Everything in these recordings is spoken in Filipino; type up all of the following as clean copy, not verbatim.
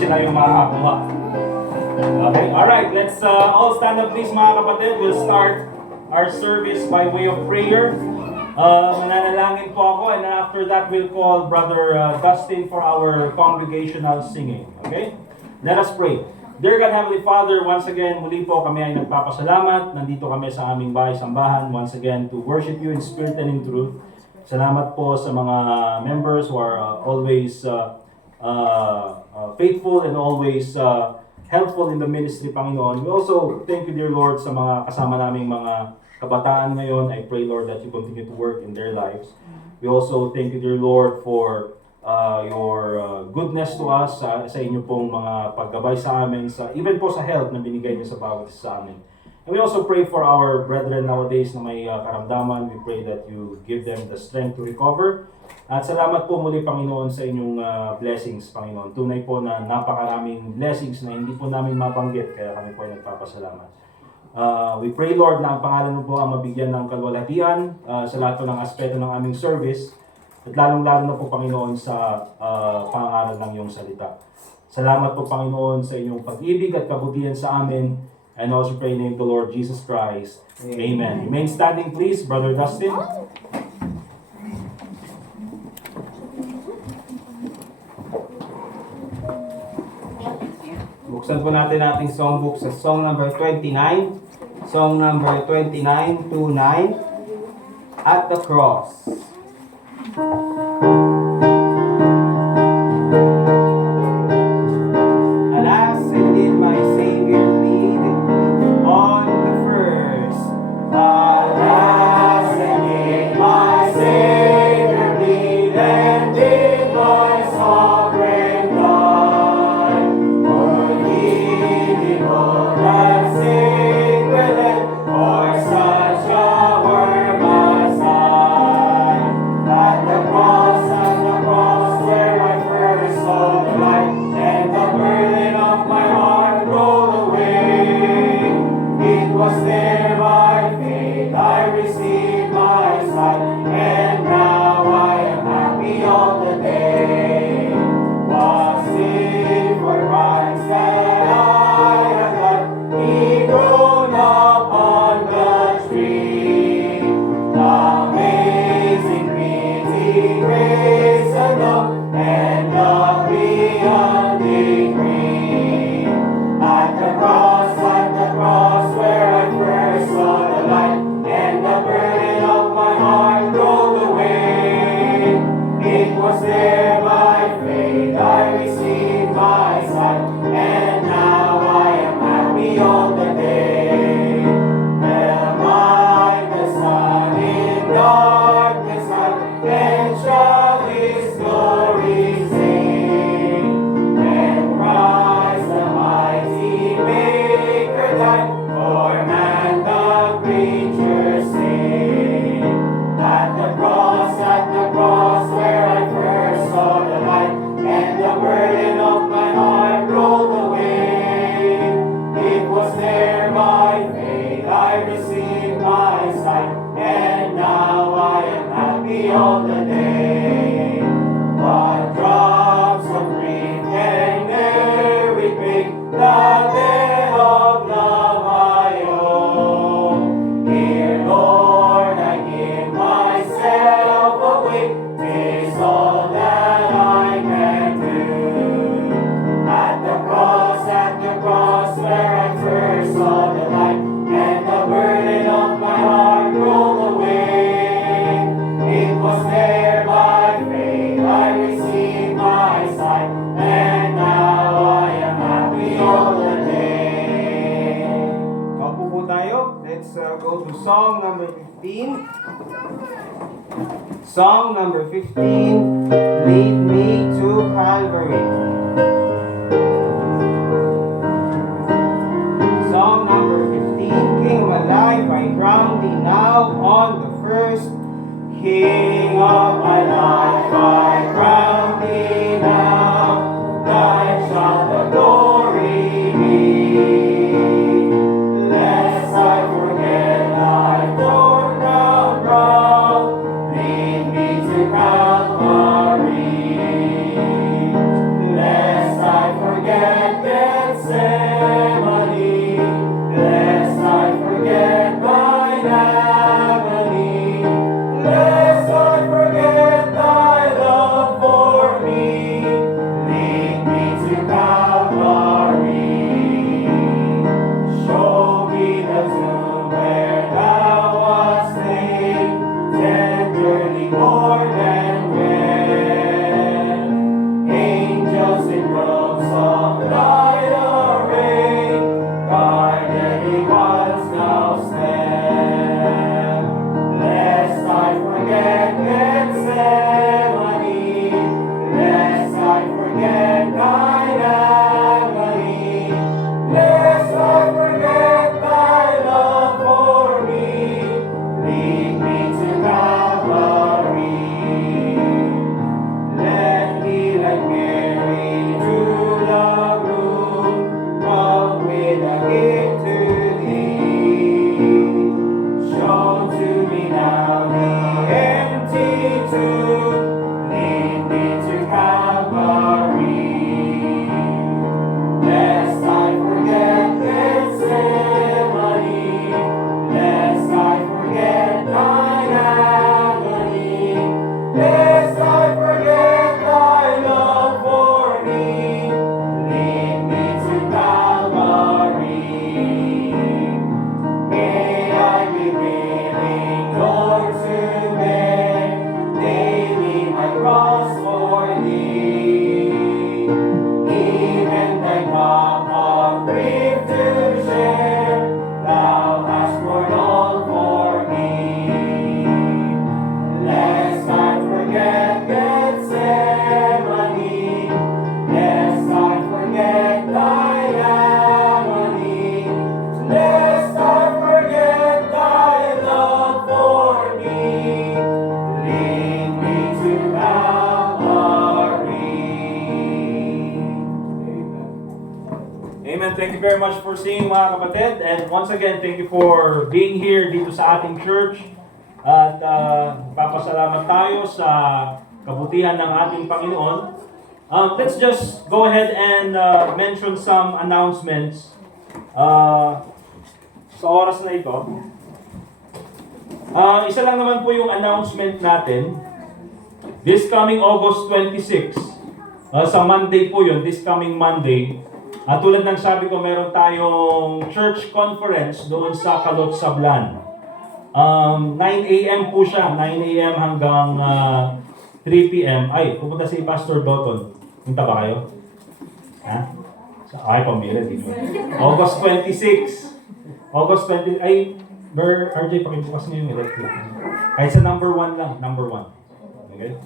Sila yung makakuha. Okay, alright, let's all stand up please mga kapatid. We'll start our service by way of prayer. Mananalangin po ako, and after that we'll call Brother Dustin for our congregational singing. Okay? Let us pray. Dear God, Heavenly Father, once again, muli po kami ay nagpapasalamat. Nandito kami sa aming bahay-sambahan, once again, to worship you in spirit and in truth. Salamat po sa mga members who are always faithful and always helpful in the ministry, Panginoon. We also thank you, dear Lord, sa mga kasama naming mga kabataan ngayon. I pray, Lord, that you continue to work in their lives. We also thank you, dear Lord, for your goodness to us, sa inyo pong mga paggabay sa amin, even po sa help na binigay niyo sa bawat isa sa amin. And we also pray for our brethren nowadays na may karamdaman. We pray that you give them the strength to recover. At salamat po muli, Panginoon, sa inyong blessings, Panginoon. Tunay po na napakaraming blessings na hindi po namin mabanggit, kaya kami po ay nagpapasalamat. We pray, Lord, na ang pangalan mo po ang mabigyan ng kalwalhatian sa lahat ng aspeto ng aming service. At lalong-lalo na po, Panginoon, sa pangaral ng iyong salita. Salamat po, Panginoon, sa inyong pag-ibig at kabutihan sa amin. And also pray in the name of the Lord Jesus Christ. Amen. Remain standing, please, Brother Dustin. Buksan po natin ating songbook sa song number 29. Song number 29, 29. At the Cross. Alas, indeed my Savior plead on the first. Alas, indeed my Savior plead, and did my sovereign die. For he devoted that sacred end, for such a word must I. At the cross, where I first saw the light, and the burden of my heart rolled away. It was there by faith I received my sight, and now I am happy all the day. Was it for Christ that I had done? He grown up on the tree. Amazing pity, grace and love, and love beyond degree. At the cross, where I first saw the light, and the burden of my heart rolled away. It was there by faith I received my sight, and now I am happy all the day. Am I the sun in darkness night, and shall his glory sing? And Christ the mighty Maker died, for man the creature sin. At the cross, where I first saw the light, and the burden of my heart rolled away. It was there by faith I received my sight, and now I am happy all the day. What drops of grief can ne'er repay the debt of love I owe. Here, Lord, I give myself away. 'Tis all that I can do. At the cross, where I first saw the light, and the burden of my heart rolled away. It was there by faith I received my sight, and now I am happy all the day. Kaupo po tayo. Let's go to song number 15. Song number 15, Lead Me to Calvary. Song number 15, King of my life, I crown thee now on the first. King of my life, I crown thee now, thine shall the glory be. Lest I forget thy thorn crown brow, lead me to Calvary. Lest I forget Amen. Thank you very much for seeing mga kapatid. And once again, thank you for being here dito sa ating church. At papasalamat tayo sa kabutihan ng ating Panginoon. Let's just go ahead and mention some announcements sa oras na ito. Isa lang naman po yung announcement natin. This coming August 26, sa Monday po yun, this coming Monday, tulad ng sabi ko, meron tayong church conference doon sa Calot Sablan. 9 a.m. po siya, 9 a.m. hanggang 3 p.m. Ay, pupunta si Pastor Doton. Punta ba kayo? Ha? Ay, pamilya, di mo. August 26. August 20, ay, RJ, pakibukas mo yung electric. Kahit sa number 1 lang, number 1. Okay?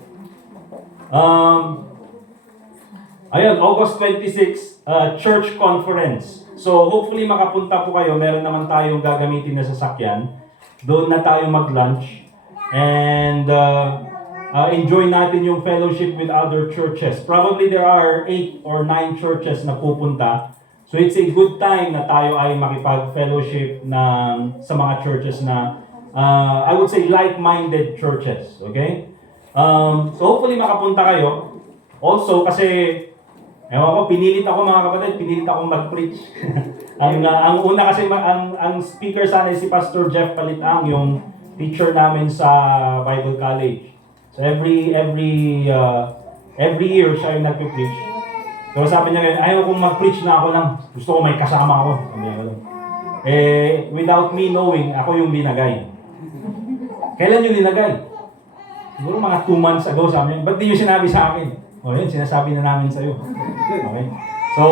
Ayun, August 26, church conference. So, hopefully makapunta po kayo. Meron naman tayong gagamitin na sasakyan. Doon na tayo mag-lunch. And enjoy natin yung fellowship with other churches. Probably there are 8 or 9 churches na pupunta. So, it's a good time na tayo ay makipag-fellowship sa mga churches na, I would say, like-minded churches. Okay? So, hopefully makapunta kayo. Also, kasi ewan ko, pinilit ako mga kapatid, pinilit akong mag-preach. ang una kasi, ang speaker sana si Pastor Jeff Palitang, yung teacher namin sa Bible College. So every year siya yung nagpe-preach. So sabi niya, ayaw kong mag-preach na ako lang. Gusto ko may kasama ako. Without me knowing, ako yung linagay. Kailan yung linagay? Siguro mga 2 months ago sabi niya, ba't di nyo sinabi sa akin? O yun, sinasabi na namin sa'yo. Okay? So,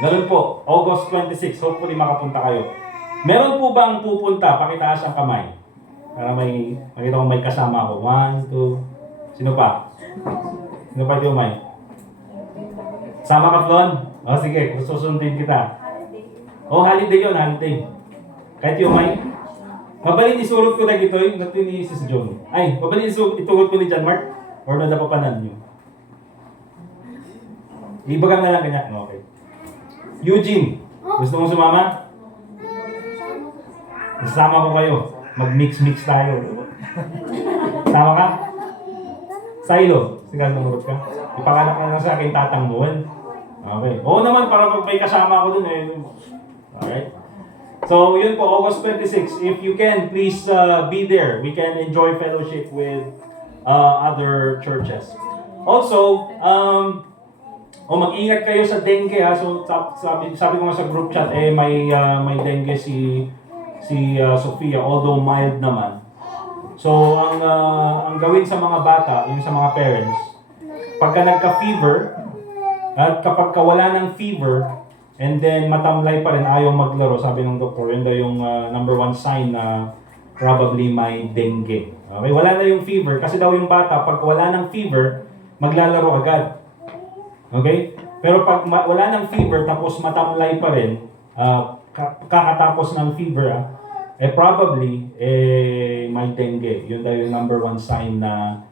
ganun po. August 26, hopefully makapunta kayo. Meron po bang pupunta? Pakitaas ang kamay. Para makita ko may kasama ako. 1, 2. Sino pa? Sino pa yung may? Sama ka, Flon? O sige, susundin kita. O, holiday yun, holiday. Kahit yung may. Mabalin isurot ko na gito yung ni Sis John. Ay, mabalin iturot ko ni John Mark. Or nadapapanan nyo? Ibagang na lang kanya. Okay. Eugene, gusto mong sumama? Nasama ko kayo. Mag-mix-mix tayo. Sama ka? Silo, sige, lumurot ka. Ipanganak ka lang sa akin, tatang buwan. Okay. Oo naman, para may kasama ko dun eh. Alright. So, yun po, August 26. If you can, please be there. We can enjoy fellowship with other churches. Also, mag-ingat kayo sa dengue ha. So sabi ko nga sa group chat may dengue si Sofia, although mild naman. So ang gawin sa mga bata, yung sa mga parents, pagka nagka-fever at kapag wala ng fever and then matamlay pa rin, ayaw maglaro, sabi ng doktor, yun daw yung number 1 sign na probably may dengue. Okay, wala na yung fever kasi daw yung bata pag wala ng fever, maglalaro agad. Okay? Pero pag wala ng fever tapos matamlay pa rin, kakatapos ng fever, probably may dengue. Yun daw yung number 1 sign na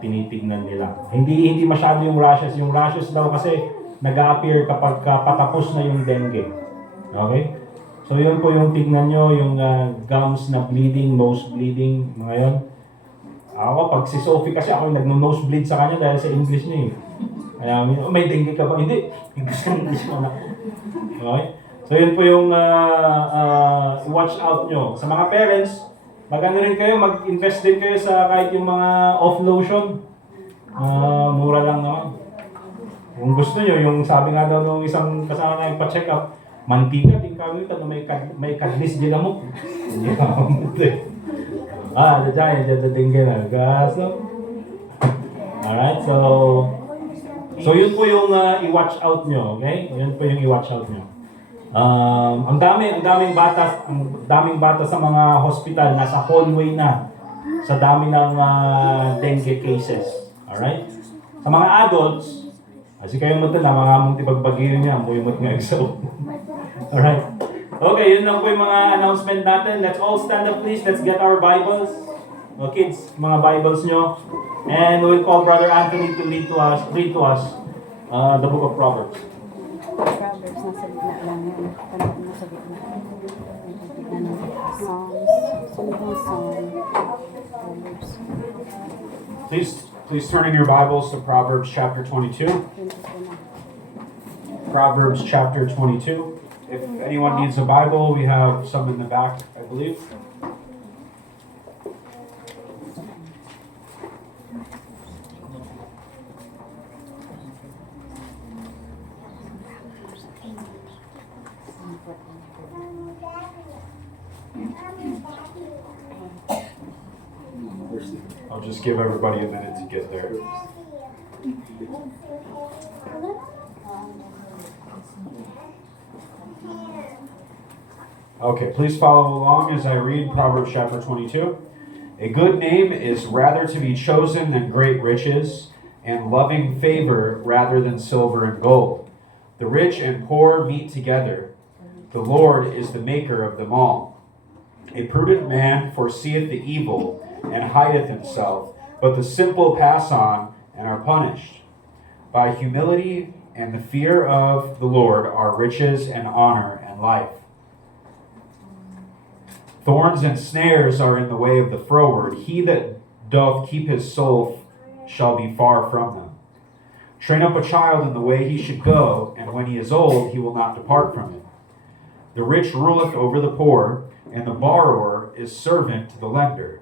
tinitignan nila. Hindi masyado yung rashes. Yung rashes daw kasi nag-a-appear kapag patapos na yung dengue. Okay? So yun po yung tignan nyo, yung gums na bleeding, nose bleeding, mga yun. Ako, pag si Sophie kasi ako yung nag-nosebleed sa kanya dahil sa English niya eh. Kaya, may dengue ka ba? Hindi. English mo na. Okay? So yun po yung watch out nyo. Sa mga parents, mag-ano rin kayo, mag-invest din kayo sa kahit yung mga off lotion. Mura lang naman. Kung gusto nyo, yung sabi nga daw nung isang kasama na yung pa-check up, mantika, tingkawin ka na may kadlis din mo. The giant, the dengue na. So, alright, so yun po yung i-watch out nyo, okay? Yun po yung i-watch out nyo. Ang daming bata sa mga hospital, nasa hallway na sa dami ng dengue cases. Alright? Sa mga adults, kasi kayo mo ito na mga mong tibagbagyo niya, muyumot nga exo. Alright. Okay, yun lang po yung mga announcement natin. Let's all stand up please. Let's get our Bibles. Kids, mga Bibles nyo. And we'll call Brother Anthony to read to us the book of Proverbs. Proverbs, nasa gitna lang yun. Tandaan mo sa gitna. Nasa gitna ng Psalms. Sunod ng Psalm. Proverbs. Please turn in your Bibles to Proverbs chapter 22. 22 na. Proverbs chapter 22. If anyone needs a Bible, we have some in the back, I believe. I'll just give everybody a minute to get there. Okay, please follow along as I read Proverbs chapter 22. A good name is rather to be chosen than great riches, and loving favor rather than silver and gold. The rich and poor meet together. The Lord is the maker of them all. A prudent man foreseeth the evil, and hideth himself, but the simple pass on and are punished. By humility and the fear of the Lord are riches and honor and life. Thorns and snares are in the way of the froward. He that doth keep his soul shall be far from them. Train up a child in the way he should go, and when he is old, he will not depart from it. The rich ruleth over the poor, and the borrower is servant to the lender.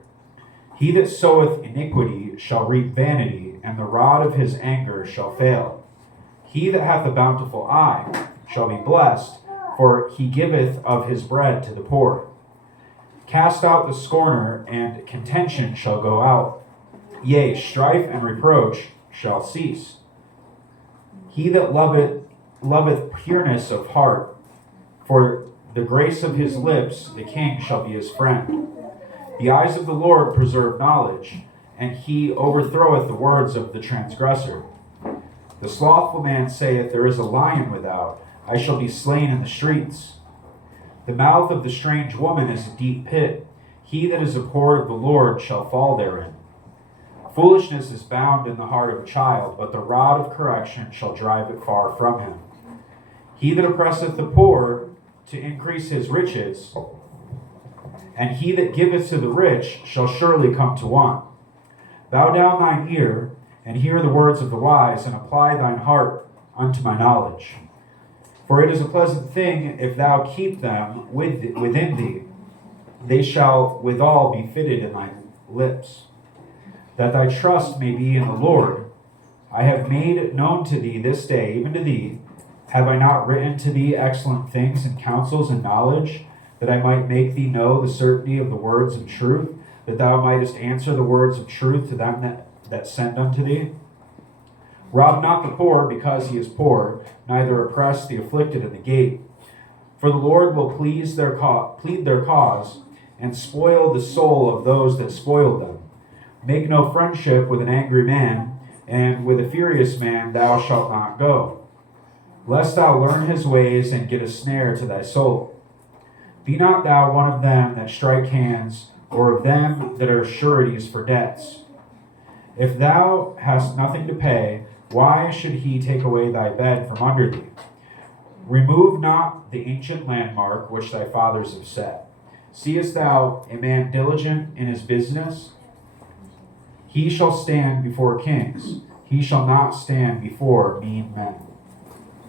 He that soweth iniquity shall reap vanity, and the rod of his anger shall fail. He that hath a bountiful eye shall be blessed, for he giveth of his bread to the poor. Cast out the scorner, and contention shall go out. Yea, strife and reproach shall cease. He that loveth pureness of heart, for the grace of his lips the king shall be his friend. The eyes of the Lord preserve knowledge, and he overthroweth the words of the transgressor. The slothful man saith, There is a lion without, I shall be slain in the streets. The mouth of the strange woman is a deep pit. He that is abhorred of the Lord shall fall therein. Foolishness is bound in the heart of a child, but the rod of correction shall drive it far from him. He that oppresseth the poor to increase his riches, and he that giveth to the rich shall surely come to want. Bow down thine ear, and hear the words of the wise, and apply thine heart unto my knowledge. For it is a pleasant thing if thou keep them within thee. They shall withal be fitted in thy lips. That thy trust may be in the Lord. I have made known to thee this day, even to thee. Have I not written to thee excellent things and counsels and knowledge, that I might make thee know the certainty of the words of truth, that thou mightest answer the words of truth to them that send unto thee? Rob not the poor because he is poor, neither oppress the afflicted in the gate. For the Lord will plead their cause, and spoil the soul of those that spoil them. Make no friendship with an angry man, and with a furious man thou shalt not go, lest thou learn his ways and get a snare to thy soul. Be not thou one of them that strike hands, or of them that are sureties for debts. If thou hast nothing to pay, why should he take away thy bed from under thee? Remove not the ancient landmark which thy fathers have set. Seest thou a man diligent in his business? He shall stand before kings. He shall not stand before mean men.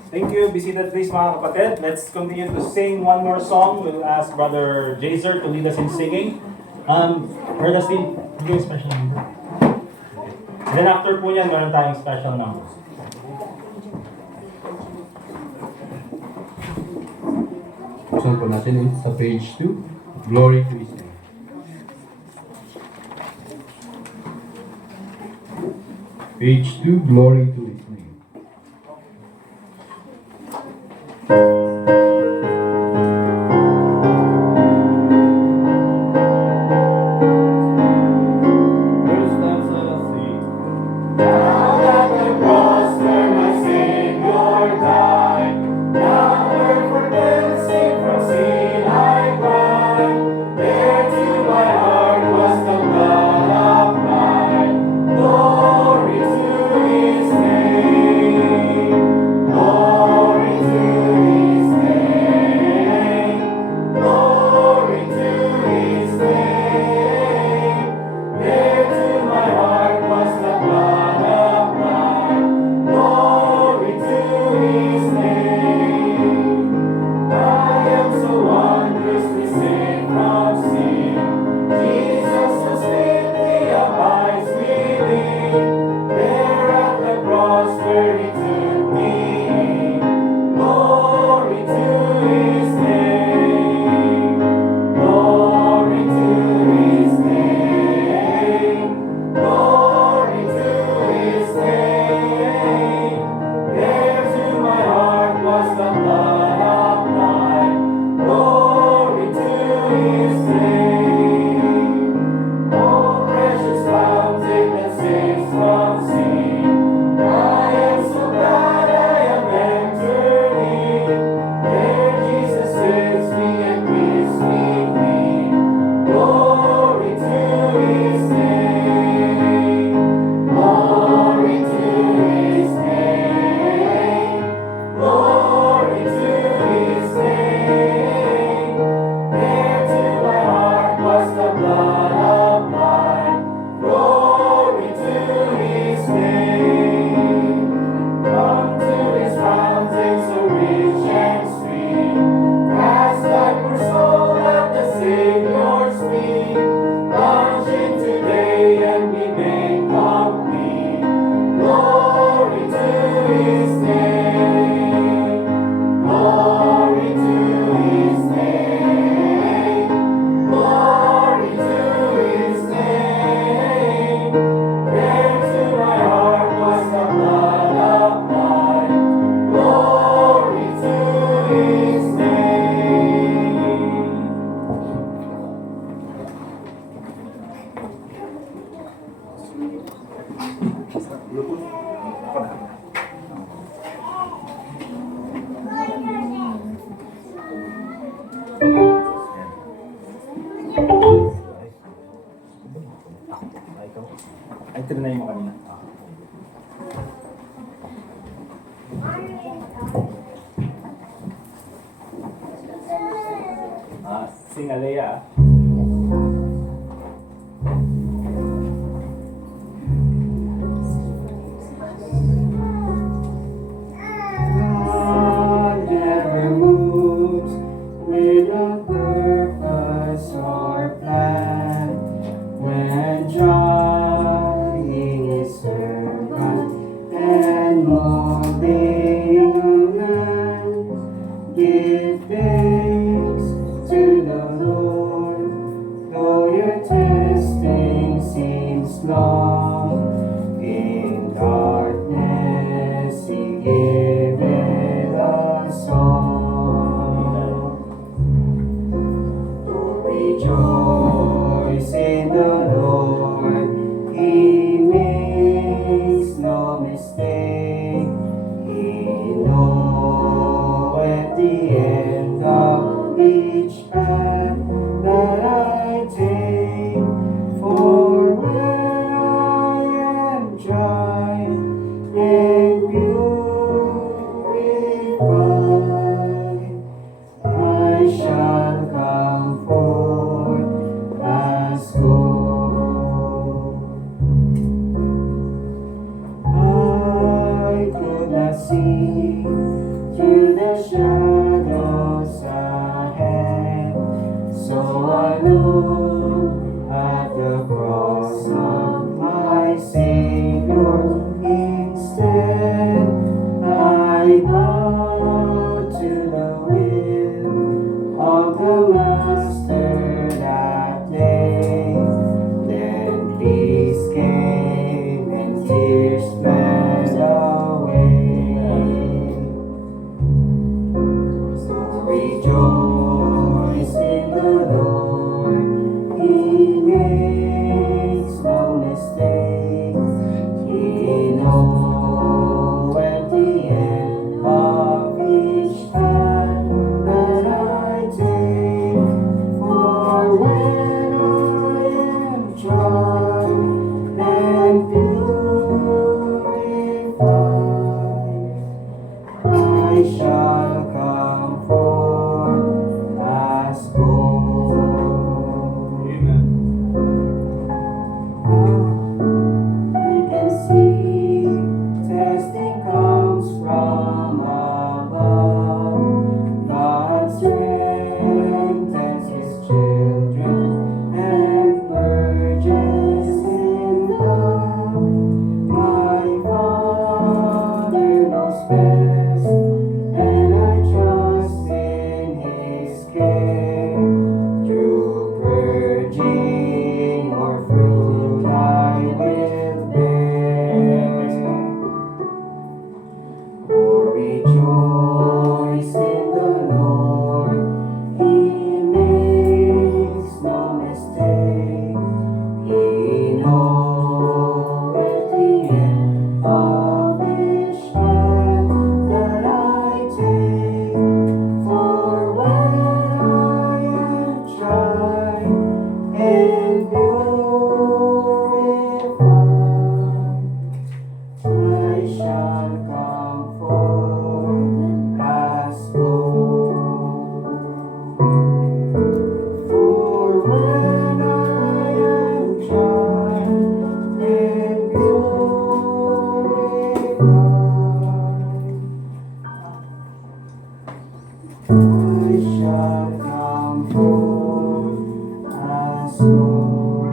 Thank you. Be seated please mga kapatid. Let's continue to sing one more song. We'll ask Brother Jazer to lead us in singing. Brother Steve, give a special number. And then after po niyan, meron tayong special number. Buksan po natin sa page 2, Glory to His name. Page 2, Glory to His name. First stanza, C. Now at the cross where my Savior died, now wherefore then sing from sin I cried. There to my heart was the blood applied. Glory to His name, glory to Nag-trinay mo kanina. Sing Alea. God never moves without purpose or plan. When drawing His servant and molding a man, give thanks to the Lord, though your testing seems long. In darkness He giveth a song. Oh, rejoice in the Lord, He makes no mistake. He knoweth the end of each path that I take. For when I am tried and purified, I shall come forth as gold. I could not see through the shadows ahead, so I looked at the cross of my Savior instead. I bowed to the will of the Master that day. Then peace came and tears fled away. So rejoice in the Lord, He makes no mistakes. He knoweth the end of each path that I take. For when I am tried and purified, I shall come forth as gold. Amen. I can see testing comes from above. God strengthens His children and purges in love. My Father knows best, and I trust in His care. Through purging or fruit I will bear. Oh, rejoice in the Lord, He makes no mistake. He knoweth the end of each path that I take. For when I am tried and purified, I shall come forth as gold. For when I am tried and purified, I shall come forth as gold.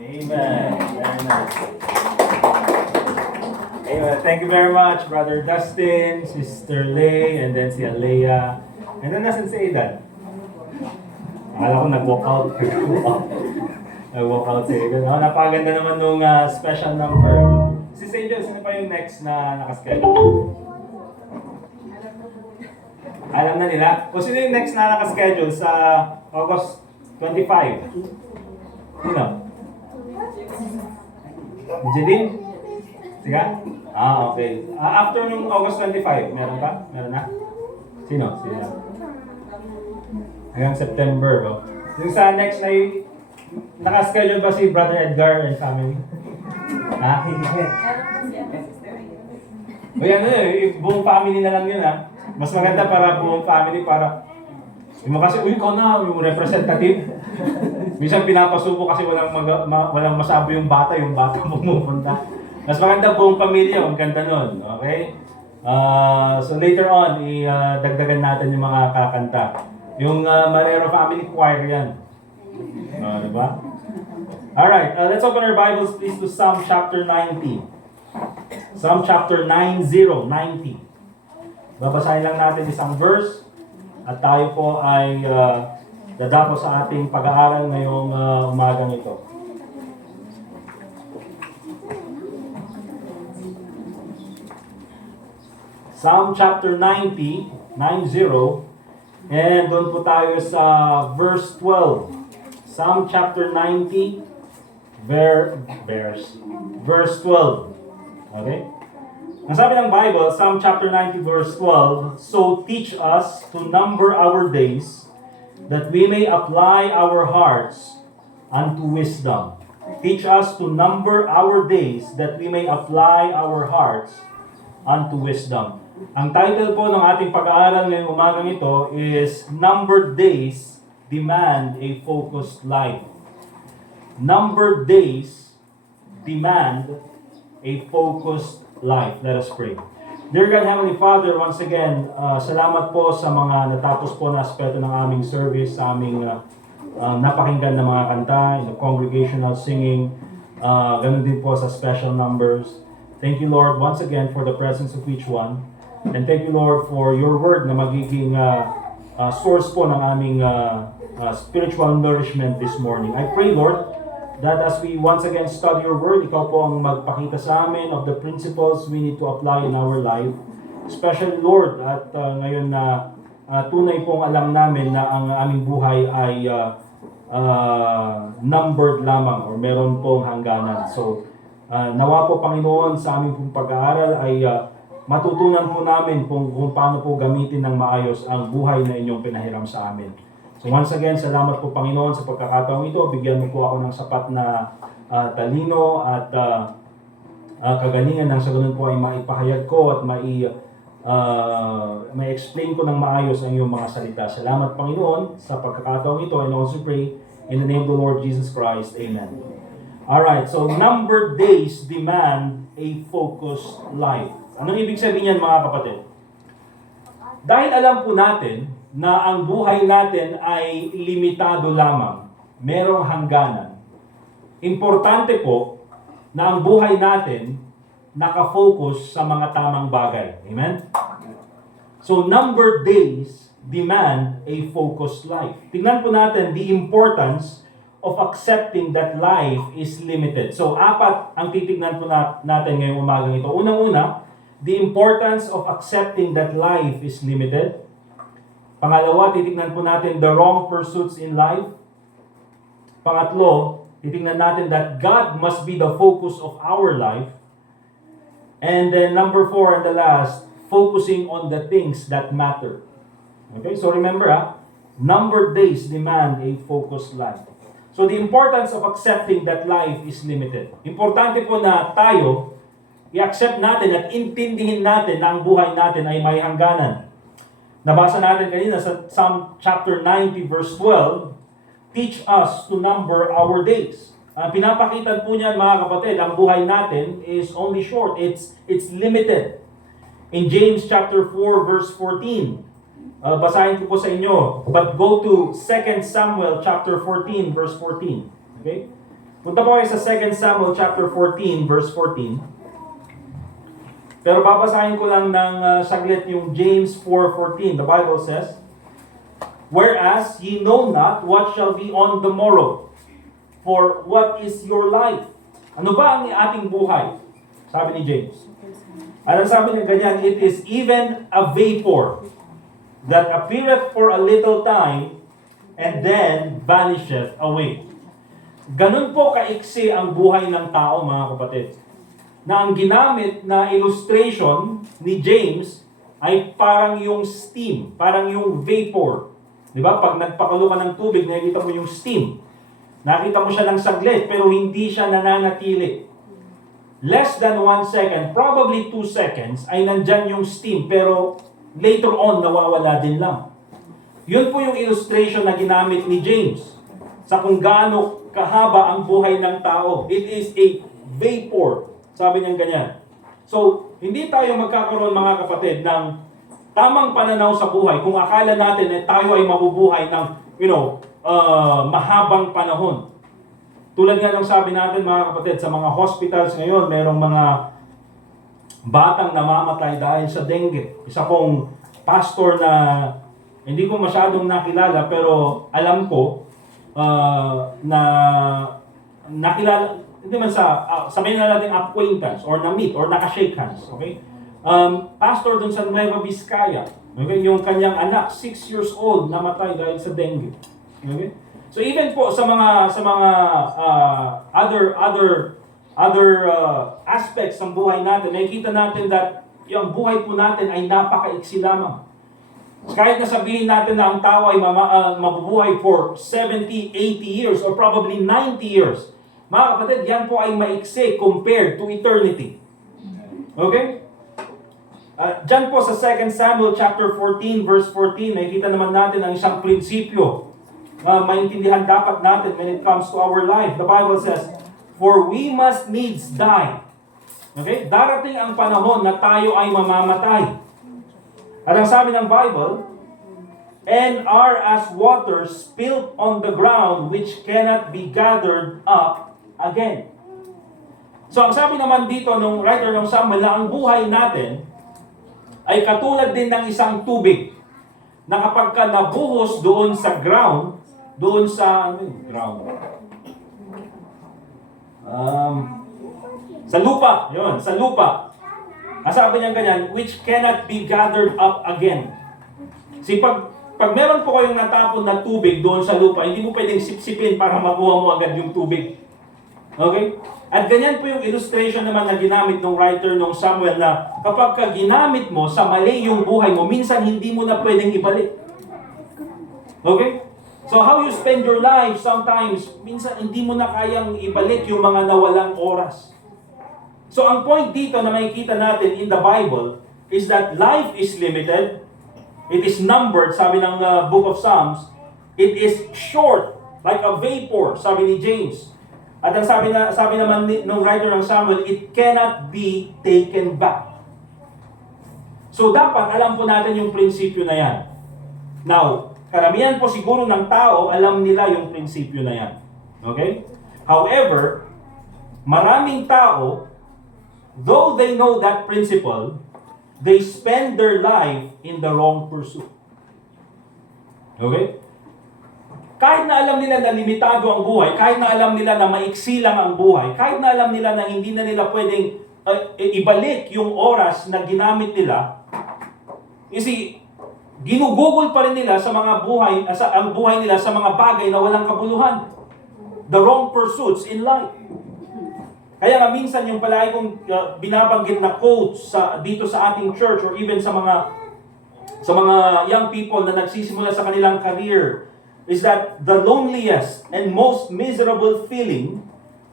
Amen. Very nice. Amen. Thank you very much, Brother Dustin, Sister Lay, and then si Alea. And then nasan si Aidan? Akala ko nag-walk out. Nag-walk out si Aidan. Oh, napakaganda naman nung special number. Si Angel, sino pa yung next na nakaschedule? Alam na nila? O sino yung next na nakaschedule sa August 25? Sino? Jeline? Sige? Okay. After nung August 25, meron ba? Meron na? Sino? Sino? Hanggang September. Oh. Yung sa next na naka-schedule ba si Brother Edgar and family? Ha? O yan, buong family na lang yun ha. Mas maganda para buong family para yung kasi, ikaw na, yung representative. Minsan pinapasubo kasi walang masabi yung bata pumupunta. Mas maganda buong pamilya, ang ganda nun. Okay? So later on, dagdagan natin yung mga kakanta. Yung Marero Family Choir yan. Diba? Alright, let's open our Bibles please to Psalm chapter 90. Psalm chapter 90. Babasahin lang natin isang verse at tayo po ay dadako sa ating pag-aaral ngayong umagang ito. Psalm chapter 90, and doon po tayo sa verse 12. Psalm chapter 90, verse 12. Okay? Ang sabi ng Bible, Psalm chapter 90 verse 12, "So teach us to number our days, that we may apply our hearts unto wisdom." Teach us to number our days, that we may apply our hearts unto wisdom. Ang title po ng ating pag-aaral ngayong umagang ito is Numbered Days Demand a Focused Life. Numbered days demand a focused life. Let us pray. Dear God, Heavenly Father, once again, salamat po sa mga natapos po na aspeto ng aming service, sa aming napakinggan na mga kanta, in the congregational singing, ganun din po sa special numbers. Thank you, Lord, once again for the presence of each one. And thank you, Lord, for your word na magiging source po ng aming spiritual nourishment this morning. I pray, Lord, that as we once again study your word, ikaw po ang magpakita sa amin of the principles we need to apply in our life. Especially, Lord, at ngayon na tunay pong alam namin na ang aming buhay ay numbered lamang or meron pong hangganan. So, nawa po, Panginoon, sa aming pong pag-aaral ay matutunan po namin kung paano po gamitin ng maayos ang buhay na inyong pinahiram sa amin. So once again, salamat po, Panginoon, sa pagkakataong ito. Bigyan mo po ako ng sapat na talino at kagalingan nang sa ganun po ay maipahayag ko at ma-explain ko ng maayos ang iyong mga salita. Salamat, Panginoon, sa pagkakataong ito. And also pray in the name of the Lord Jesus Christ. Amen. Alright, so numbered days demand a focused life. Anong ibig sabihin yan, mga kapatid? Dahil alam po natin na ang buhay natin ay limitado lamang, merong hangganan. Importante po na ang buhay natin nakafocus sa mga tamang bagay. Amen? So, numbered days demand a focused life. Tingnan po natin the importance of accepting that life is limited. So, apat ang titignan po natin ngayong umagang ito. Unang-una, the importance of accepting that life is limited. Pangalawa, titignan po natin the wrong pursuits in life. Pangatlo, titignan natin that God must be the focus of our life. And then number 4 and the last, focusing on the things that matter. Okay, so remember, numbered days demand a focused life. So the importance of accepting that life is limited. Importante po na tayo i-accept natin at intindihin natin na ang buhay natin ay may hangganan. Nabasa natin kanina sa Psalm chapter 90 verse 12, "Teach us to number our days." Pinapakita po niyan, mga kapatid, ang buhay natin is only short. It's limited. In James chapter 4 verse 14, basahin ko po sa inyo. But go to 2 Samuel chapter 14 verse 14. Okay? Punta po kayo sa 2 Samuel chapter 14 verse 14. Pero babasahin ko lang ng saglit yung James 4:14. The Bible says, "Whereas ye know not what shall be on the morrow, for what is your life?" Ano ba ang ating buhay? Sabi ni James. At ang sabi niya ganyan, "It is even a vapor that appeareth for a little time, and then vanisheth away." Ganun po kaiksi ang buhay ng tao, mga kapatid. Na ang ginamit na illustration ni James ay parang yung steam, parang yung vapor. Di ba? Pag nagpakulo ka ng tubig, nakikita mo yung steam. Nakita mo siya ng saglit, pero hindi siya nananatili. Less than 1 second, probably 2 seconds, ay nandyan yung steam, pero later on, nawawala din lang. Yun po yung illustration na ginamit ni James sa kung gaano kahaba ang buhay ng tao. It is a vapor. Sabi niya ganyan. So, hindi tayo magkakaroon, mga kapatid, ng tamang pananaw sa buhay kung akala natin na tayo ay mabubuhay ng, mahabang panahon. Tulad nga ng sabi natin, mga kapatid, sa mga hospitals ngayon, merong mga batang namamatay dahil sa dengue. Isa pong pastor na hindi ko masyadong nakilala, pero alam ko na nakilala, hindi man sabihin na natin acquaintance or na-meet or naka-shake hands. Okay? Pastor dun sa Nueva Vizcaya. Okay? Yung kanyang anak, 6 years old, namatay dahil sa dengue. Okay? So even po sa mga other aspects ng buhay natin, nakikita natin that yung buhay po natin ay napakaiksi lamang. Kahit na sabihin natin na ang tao ay mabubuhay for 70, 80 years or probably 90 years, mga kapatid, yan po ay maiksi compared to eternity. Okay? Diyan po sa 2 Samuel chapter 14 verse 14, nakikita naman natin ang isang prinsipyo maintindihan dapat natin when it comes to our life. The Bible says, "For we must needs die." Okay? Darating ang panahon na tayo ay mamamatay. At ang sabi ng Bible, "And are as water spilt on the ground which cannot be gathered up again." So ang sabi naman dito nung writer ng Samuel na ang buhay natin ay katulad din ng isang tubig na kapag ka nabuhos doon sa ground, doon sa sa lupa, yun, sa lupa. Ang sabi niya ganyan, which cannot be gathered up again. Si pag meron po kayong natapon na tubig doon sa lupa, hindi mo pwedeng sipsipin para makuha mo agad yung tubig. Okay? At ganyan po yung illustration naman na ginamit ng writer ng Samuel na kapag ka ginamit mo sa mali yung buhay mo, minsan hindi mo na pwedeng ibalik. Okay? So how you spend your life, sometimes, minsan hindi mo na kayang ibalik yung mga nawalang oras. So ang point dito na makikita natin in the Bible is that life is limited. It is numbered, sabi ng Book of Psalms. It is short, like a vapor, sabi ni James. At ang sabi naman ng writer ng Samuel, it cannot be taken back. So dapat alam po natin yung prinsipyo na yan. Now, karamihan po siguro ng tao, alam nila yung prinsipyo na yan. Okay? However, maraming tao, though they know that principle, they spend their life in the wrong pursuit. Okay? Kahit na alam nila na limitado ang buhay, kahit na alam nila na maiksi lang ang buhay, kahit na alam nila na hindi na nila pwedeng ibalik yung oras na ginamit nila, you see, ginugugol pa rin nila sa mga buhay, ang buhay nila sa mga bagay na walang kabuluhan. The wrong pursuits in life. Kaya nga minsan yung palagi kong binabanggit na quotes dito sa ating church or even sa mga young people na nagsisimula sa kanilang career is that the loneliest and most miserable feeling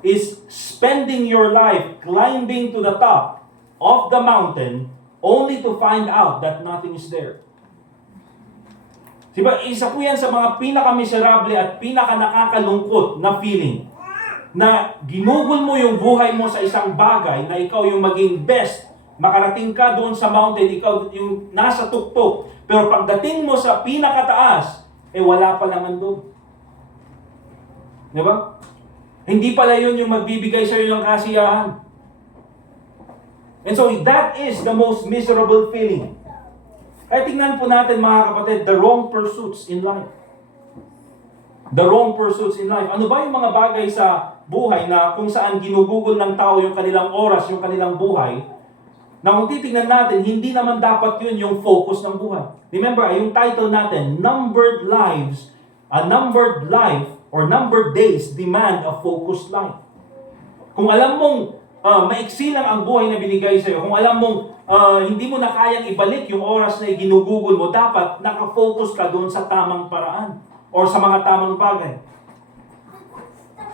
is spending your life climbing to the top of the mountain only to find out that nothing is there. Diba, isa po yan sa mga pinaka-miserable at pinaka-nakakalungkot na feeling na ginugol mo yung buhay mo sa isang bagay na ikaw yung maging best, makarating ka doon sa mountain, ikaw yung nasa tuktok, pero pagdating mo sa pinakataas, wala pa lang andun. Diba? Hindi pala yun yung magbibigay sa'yo ng kasiyahan. And so that is the most miserable feeling. Kaya tingnan po natin, mga kapatid, the wrong pursuits in life. The wrong pursuits in life. Ano ba yung mga bagay sa buhay na kung saan ginugugol ng tao yung kanilang oras, yung kanilang buhay, na kung titignan natin, hindi naman dapat yun yung focus ng buhay. Remember, yung title natin, Numbered Lives, a numbered life or numbered days demand a focused life. Kung alam mong maiksi lang ang buhay na binigay sa'yo, kung alam mong hindi mo na kayang ibalik yung oras na ginugugol mo, dapat nakafocus ka doon sa tamang paraan or sa mga tamang bagay.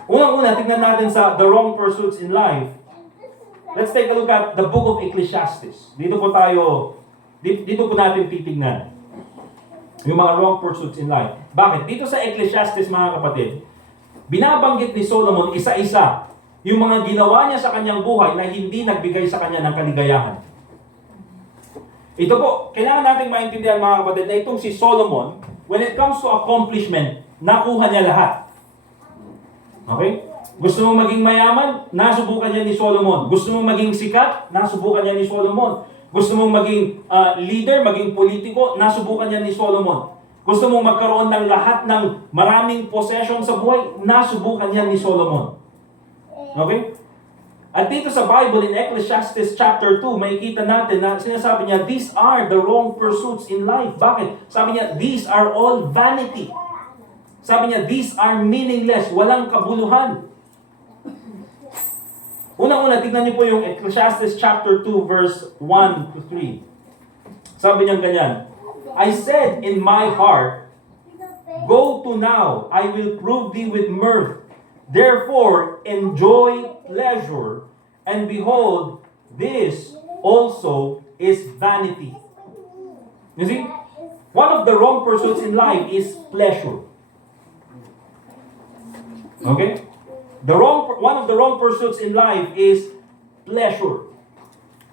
Unang-una, tingnan natin sa the wrong pursuits in life. Let's take a look at the book of Ecclesiastes. Dito po natin titignan yung mga wrong pursuits in life. Bakit? Dito sa Ecclesiastes, mga kapatid, binabanggit ni Solomon isa-isa yung mga ginawa niya sa kanyang buhay na hindi nagbigay sa kanya ng kaligayahan. Ito po, kailangan nating maintindihan, mga kapatid, na itong si Solomon, when it comes to accomplishment, nakuha niya lahat. Okay? Gusto mo maging mayaman? Nasubukan niya ni Solomon. Gusto mo maging sikat? Nasubukan niya ni Solomon. Gusto mo maging leader, maging politiko? Nasubukan niya ni Solomon. Gusto mo magkaroon ng lahat ng maraming possession sa buhay? Nasubukan niya ni Solomon. Okay? At dito sa Bible, in Ecclesiastes chapter 2, makikita natin na sinasabi niya, these are the wrong pursuits in life. Bakit? Sabi niya, these are all vanity. Sabi niya, these are meaningless, walang kabuluhan. Unang-una, tignan niyo po yung Ecclesiastes chapter 2, verse 1 to 3. Sabi niya ganyan, I said in my heart, go to now, I will prove thee with mirth. Therefore, enjoy pleasure, and behold, this also is vanity. You see, one of the wrong pursuits in life is pleasure. Okay? One of the wrong pursuits in life is pleasure.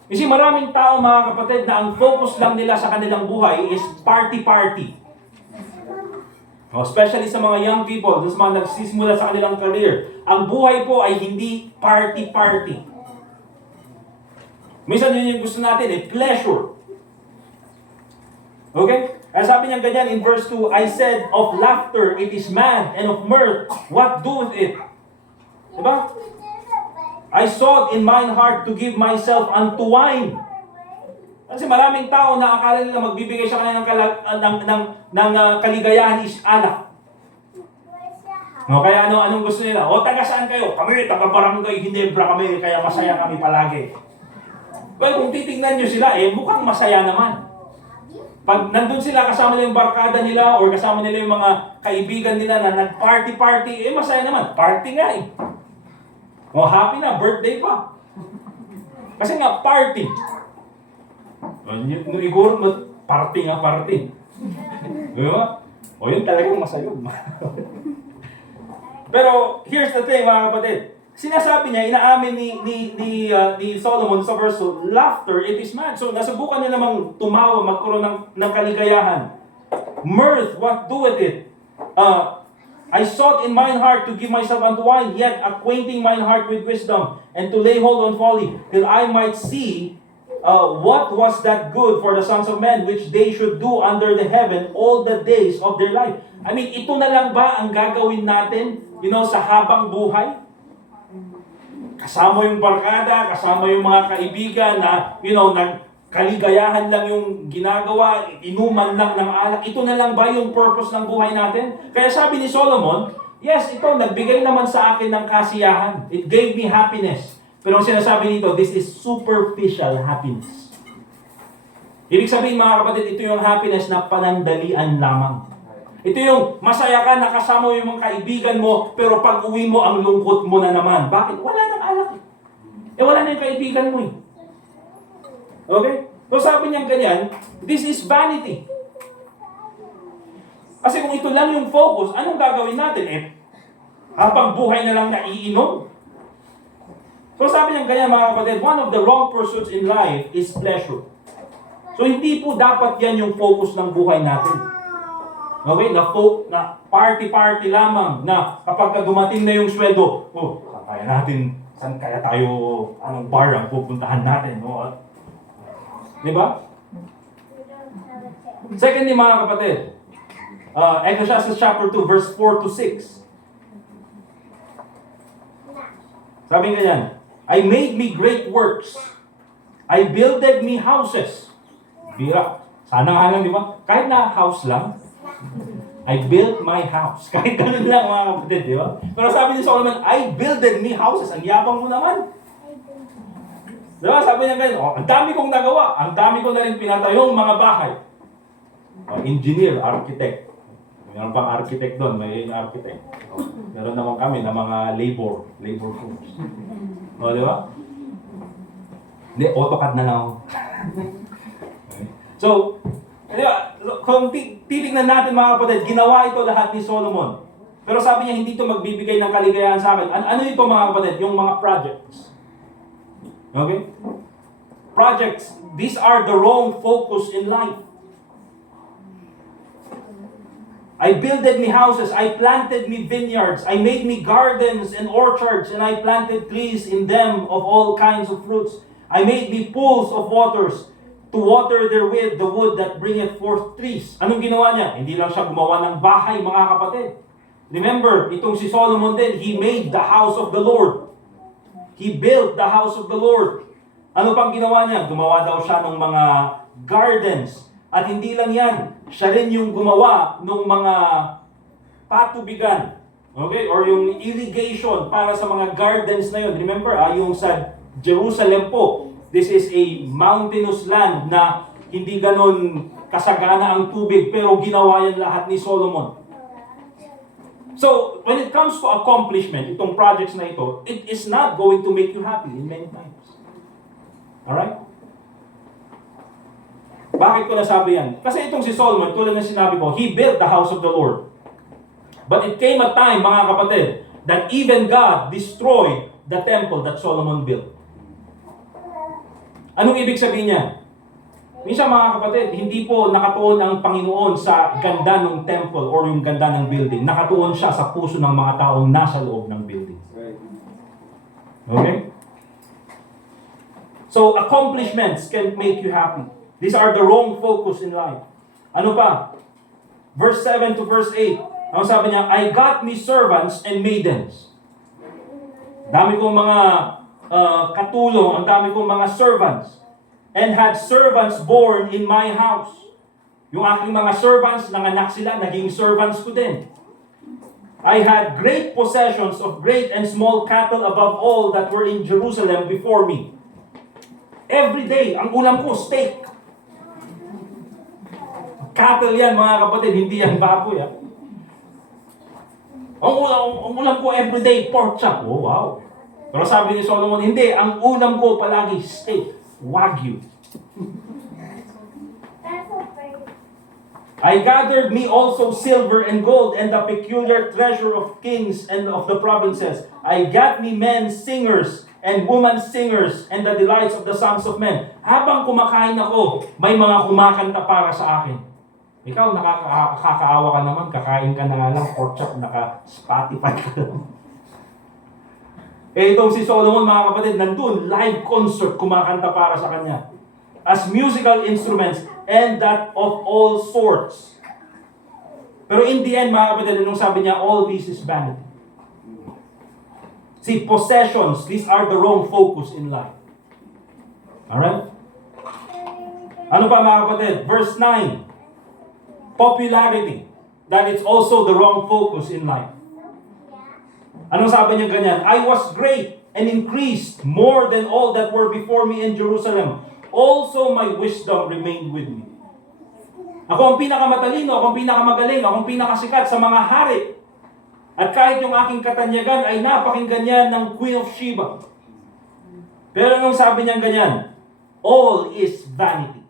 You see, maraming tao, mga kapatid, na ang focus lang nila sa kanilang buhay is party-party. Especially sa mga young people, sa mga nagsisimula sa kanilang career. Ang buhay po ay hindi party-party. Minsan yun yung gusto natin, pleasure. Okay? Ang sabi niya ganyan in verse 2, I said, of laughter it is mad, and of mirth, what doeth it? Diba? I sought in mine heart to give myself unto wine. Kasi maraming tao na akala nila magbibigay sa kanila ng kaligayahan is alak. No, kaya anong gusto nila? O, taga saan kayo? Kami, taga Barangay Ginebra kami, kaya masaya kami palagi. Well, kung titignan nyo sila, mukhang masaya naman. Pag nandun sila, kasama nila yung barkada nila or kasama nila yung mga kaibigan nila na nag-party-party, masaya naman. Party nga eh. O, happy na, birthday pa. Kasi nga, party. Yung iguro mo, party nga, party. Diba? O, yun talagang masayog. Pero, here's the thing, mga kapatid. Sinasabi niya, inaamin ni Solomon sa verse 2, laughter, it is mad. So, nasubukan niya namang tumawa, magkaroon ng kaligayahan. Mirth, what doeth it? I sought in mine heart to give myself unto wine, yet acquainting mine heart with wisdom, and to lay hold on folly, till I might see what was that good for the sons of men, which they should do under the heaven all the days of their life. I mean, ito na lang ba ang gagawin natin, sa habang buhay? Kasama yung barkada, kasama yung mga kaibigan na, kaligayahan lang yung ginagawa, inuman lang ng alak. Ito na lang ba yung purpose ng buhay natin? Kaya sabi ni Solomon, yes, ito, nagbigay naman sa akin ng kasiyahan. It gave me happiness. Pero ang sinasabi nito, this is superficial happiness. Ibig sabihin, mga kapatid, ito yung happiness na panandalian lamang. Ito yung masaya ka, nakasama mo yung mga kaibigan mo, pero pag uwi mo, ang lungkot mo na naman. Bakit? Wala nang alak. Wala na yung kaibigan mo eh. Okay? So sabi niya ganyan, this is vanity. Kasi kung ito lang yung focus, anong gagawin natin? Habang buhay na lang naiinom. So sabi niya ganyan, mga kapatid, one of the wrong pursuits in life is pleasure. So hindi po dapat yan yung focus ng buhay natin. Okay? Na party-party lamang, na kapag dumating na yung sweldo, kaya natin, saan kaya tayo, anong bar ang pupuntahan natin? Diba? Secondly, mga kapatid, Ecclesiastes chapter 2, verse 4 to 6. Sabi ganyan, I made me great works. I builded me houses. Bira. Sana nga lang, di ba? Kahit na house lang, I built my house. Kahit ganun lang, mga kapatid, di ba? Pero sabi ni Solomon, I builded me houses. Ang yabang mo naman. Diba? Sabi niya ganyan, ang dami kong nagawa, ang dami ko na rin pinatayong mga bahay. Engineer, architect. Meron pang architect doon, may architect. Meron naman kami na mga labor force. Di ba? Hindi, AutoCAD na lang ako. So, di ba? Kung titignan natin mga kapatid, ginawa ito lahat ni Solomon. Pero sabi niya, hindi ito magbibigay ng kaligayahan sa akin. Ano ito mga kapatid? Yung mga projects. Okay? Projects. These are the wrong focus in life. I builded me houses, I planted me vineyards, I made me gardens and orchards, and I planted trees in them of all kinds of fruits. I made me pools of waters to water therewith the wood that bringeth forth trees. Anong ginawa niya? Hindi lang siya gumawa ng bahay, mga kapatid. Remember, itong si Solomon din, he made the house of the Lord. He built the house of the Lord. Ano pang ginawa niya? Gumawa daw siya ng mga gardens. At hindi lang yan, siya rin yung gumawa ng mga patubigan. Okay? Or yung irrigation para sa mga gardens na yun. Remember, yung sa Jerusalem po, this is a mountainous land na hindi ganon kasagana ang tubig, pero ginawa yan lahat ni Solomon. So, when it comes to accomplishment, itong projects na ito, it is not going to make you happy in many times. Alright? Bakit ko nasabi yan? Kasi itong si Solomon, tulad ng sinabi ko, he built the house of the Lord. But it came a time, mga kapatid, that even God destroyed the temple that Solomon built. Anong ibig sabihin niya? Minsan mga kapatid, hindi po nakatuon ang Panginoon sa ganda ng temple or yung ganda ng building. Nakatuon siya sa puso ng mga taong nasa loob ng building. Okay? So, accomplishments can make you happy. These are the wrong focus in life. Ano pa? Verse 7 to verse 8. Ang sabi niya, I got me servants and maidens. Dami kong mga katulong, ang dami kong mga servants. And had servants born in my house. Yung aking mga servants, nanganak sila, naging servants ko din. I had great possessions of great and small cattle above all that were in Jerusalem before me. Every day, ang ulam ko, steak. Cattle yan, mga kapatid, hindi yan baboy. Ang ulam ko everyday, pork chop. Oh, wow. Pero sabi ni Solomon, hindi, ang ulam ko palagi steak, wagyu. I gathered me also silver and gold and the peculiar treasure of kings and of the provinces. I got me men singers and women singers and the delights of the sons of men. Habang kumakain ako, may mga kumakanta para sa akin. Ikaw, nakakaawa ka naman, kakain ka na nga lang, pork chop, naka-Spotify ka lang. Itong si Solomon, mga kapatid, nandun, live concert, kumakanta para sa kanya. As musical instruments, and that of all sorts. Pero in the end, mga kapatid, anong sabi niya, all this is vanity. See, possessions, these are the wrong focus in life. Alright? Ano pa, mga kapatid? Verse 9. Popularity. That is also the wrong focus in life. Anong sabi niya ganyan? I was great and increased more than all that were before me in Jerusalem. Also my wisdom remained with me. Ako ang pinakamatalino, ako ang pinakamagaling, ako ang pinakasikat sa mga hari. At kahit yung aking katanyagan ay napakinggan niya ng Queen of Sheba. Pero anong sabi niya ganyan? All is vanity.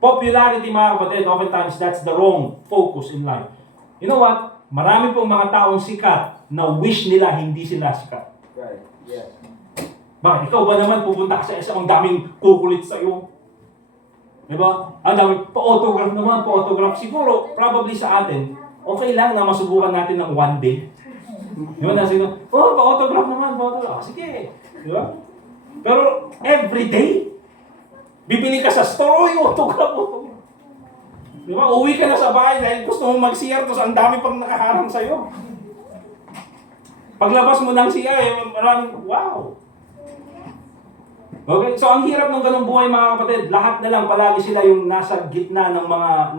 Popularity, mga kapatid, oftentimes that's the wrong focus in life. You know what? Marami pong mga taong sikat na wish nila hindi sila sikat. Right. Yes. Bakit? Ikaw ba naman pupunta ka sa isang daming kukulit sa iyo? Diba? Ang daming pa-autograph naman, pa-autograph. Siguro, probably sa atin, okay lang na masubukan natin ng one day. Diba na sino? Oh, pa-autograph naman, pa-autograph. Sige. Diba? Pero every day, bibili ka sa store, autograph. Diba? Uwi ka na sa bahay dahil gusto mo mag-CR, tapos ang dami pang nakaharang sa'yo. Paglabas mo ng CR, maraming, wow. Okay, so ang hirap ng ganung buhay, mga kapatid. Lahat na lang palagi sila yung nasa gitna ng mga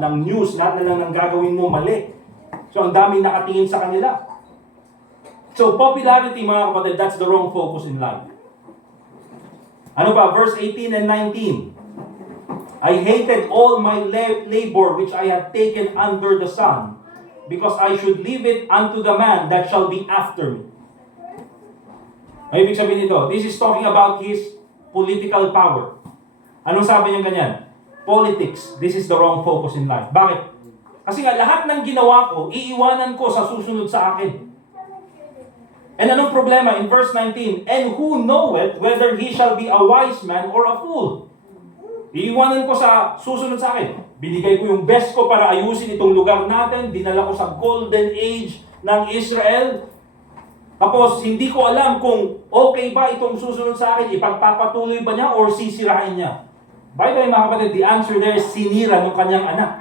ng news, lahat na lang ng gagawin mo mali. So ang daming nakatingin sa kanila. So popularity, mga kapatid, that's the wrong focus in life. Ano pa? Verse 18 and 19. I hated all my labor which I had taken under the sun, because I should leave it unto the man that shall be after me. Ay, ibig sabihin nito, this is talking about his political power. Anong sabi niya ganyan? Politics, this is the wrong focus in life. Bakit? Kasi nga, lahat ng ginawa ko, iiwanan ko sa susunod sa akin. And anong problema? In verse 19, and who knoweth whether he shall be a wise man or a fool? Iiwanan ko sa susunod sa akin. Binigay ko yung best ko para ayusin itong lugar natin. Dinala ko sa golden age ng Israel. Tapos, hindi ko alam kung okay ba itong susunod sa akin. Ipagpapatuloy ba niya or sisirain niya? By the way, mga kapatid, the answer there is sinira ng kanyang anak.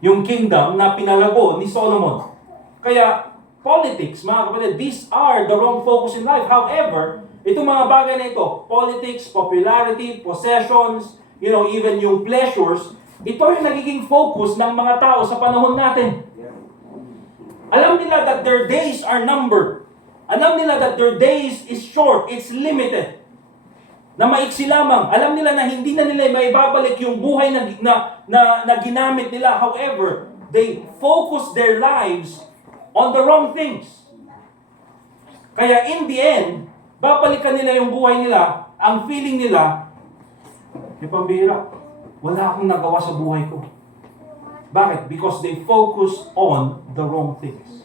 Yung kingdom na pinalago ni Solomon. Kaya, politics, mga kapatid, these are the wrong focus in life. However, itong mga bagay na ito, politics, popularity, possessions, even yung pleasures, ito yung nagiging focus ng mga tao sa panahon natin. Alam nila that their days are numbered. Alam nila that their days is short, it's limited. Na maiksi lamang. Alam nila na hindi na nila maibabalik yung buhay na ginamit nila. However, they focus their lives on the wrong things. Kaya in the end, babalikan nila yung buhay nila, ang feeling nila, pambihira, wala akong nagawa sa buhay ko. Bakit? Because they focus on the wrong things.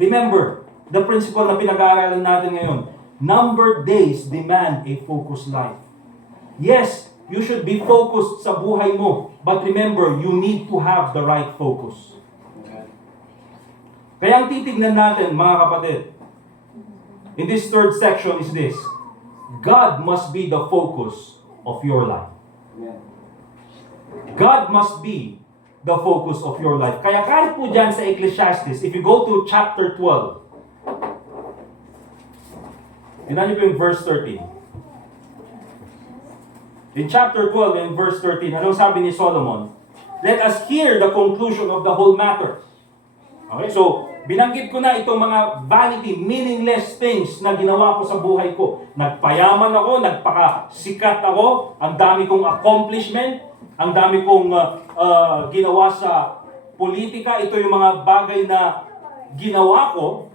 Remember, the principle na pinag-aaralan natin ngayon, numbered days demand a focused life. Yes, you should be focused sa buhay mo, but remember, you need to have the right focus. Kaya ang titignan natin, mga kapatid, in this third section is this: God must be the focus of your life. God must be the focus of your life. Kaya kahit po dyan sa Ecclesiastes, if you go to chapter 12, tingnan niyo po yung verse 13. In chapter 12 and verse 13, anong sabi ni Solomon? Let us hear the conclusion of the whole matter. Okay, so binanggit ko na itong mga vanity, meaningless things na ginawa ko sa buhay ko. Nagpayaman ako, nagpakasikat ako, ang dami kong accomplishment, ang dami kong ginawa sa politika. Ito yung mga bagay na ginawa ko.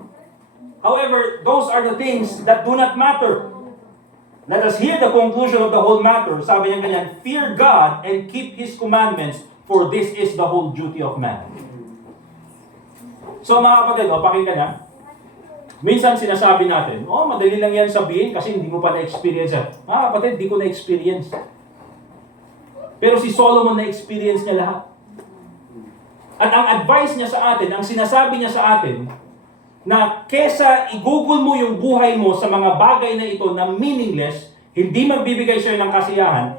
However, those are the things that do not matter. Let us hear the conclusion of the whole matter. Sabi niya ganyan, fear God and keep His commandments, for this is the whole duty of man. So mga kapatid, pakinggan na. Minsan sinasabi natin, madali lang yan sabihin kasi hindi mo pa na-experience yan. Mga kapatid, hindi ko na-experience. Pero si Solomon na-experience niya lahat. At ang advice niya sa atin, ang sinasabi niya sa atin, na kesa i-google mo yung buhay mo sa mga bagay na ito na meaningless, hindi magbibigay sa'yo ng kasiyahan,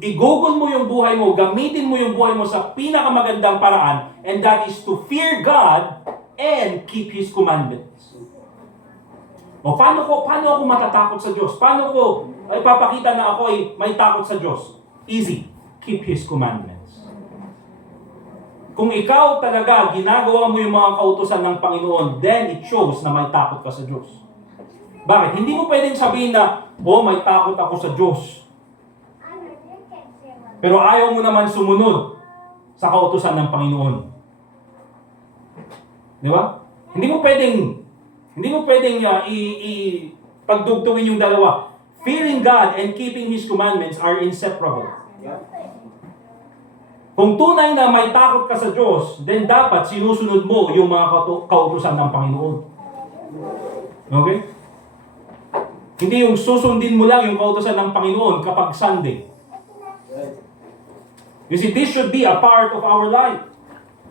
i-google mo yung buhay mo, gamitin mo yung buhay mo sa pinakamagandang paraan, and that is to fear God and keep His commandments. Paano ako matatakot sa Diyos? Paano ko ipapakita na ako ay may takot sa Diyos? Easy. Keep His commandments. Kung ikaw talaga ginagawa mo yung mga kautusan ng Panginoon, then it shows na may takot ka sa Diyos. Bakit? Hindi mo pwedeng sabihin na, may takot ako sa Diyos. Pero ayaw mo naman sumunod sa kautusan ng Panginoon. Di ba? Hindi mo pwedeng pagdugtungin yung dalawa. Fearing God and keeping His commandments are inseparable. Kung tunay na may takot ka sa Diyos, then dapat sinusunod mo yung mga kautusan ng Panginoon. Okay? Hindi yung susundin mo lang yung kautusan ng Panginoon kapag Sunday. You see, this should be a part of our life.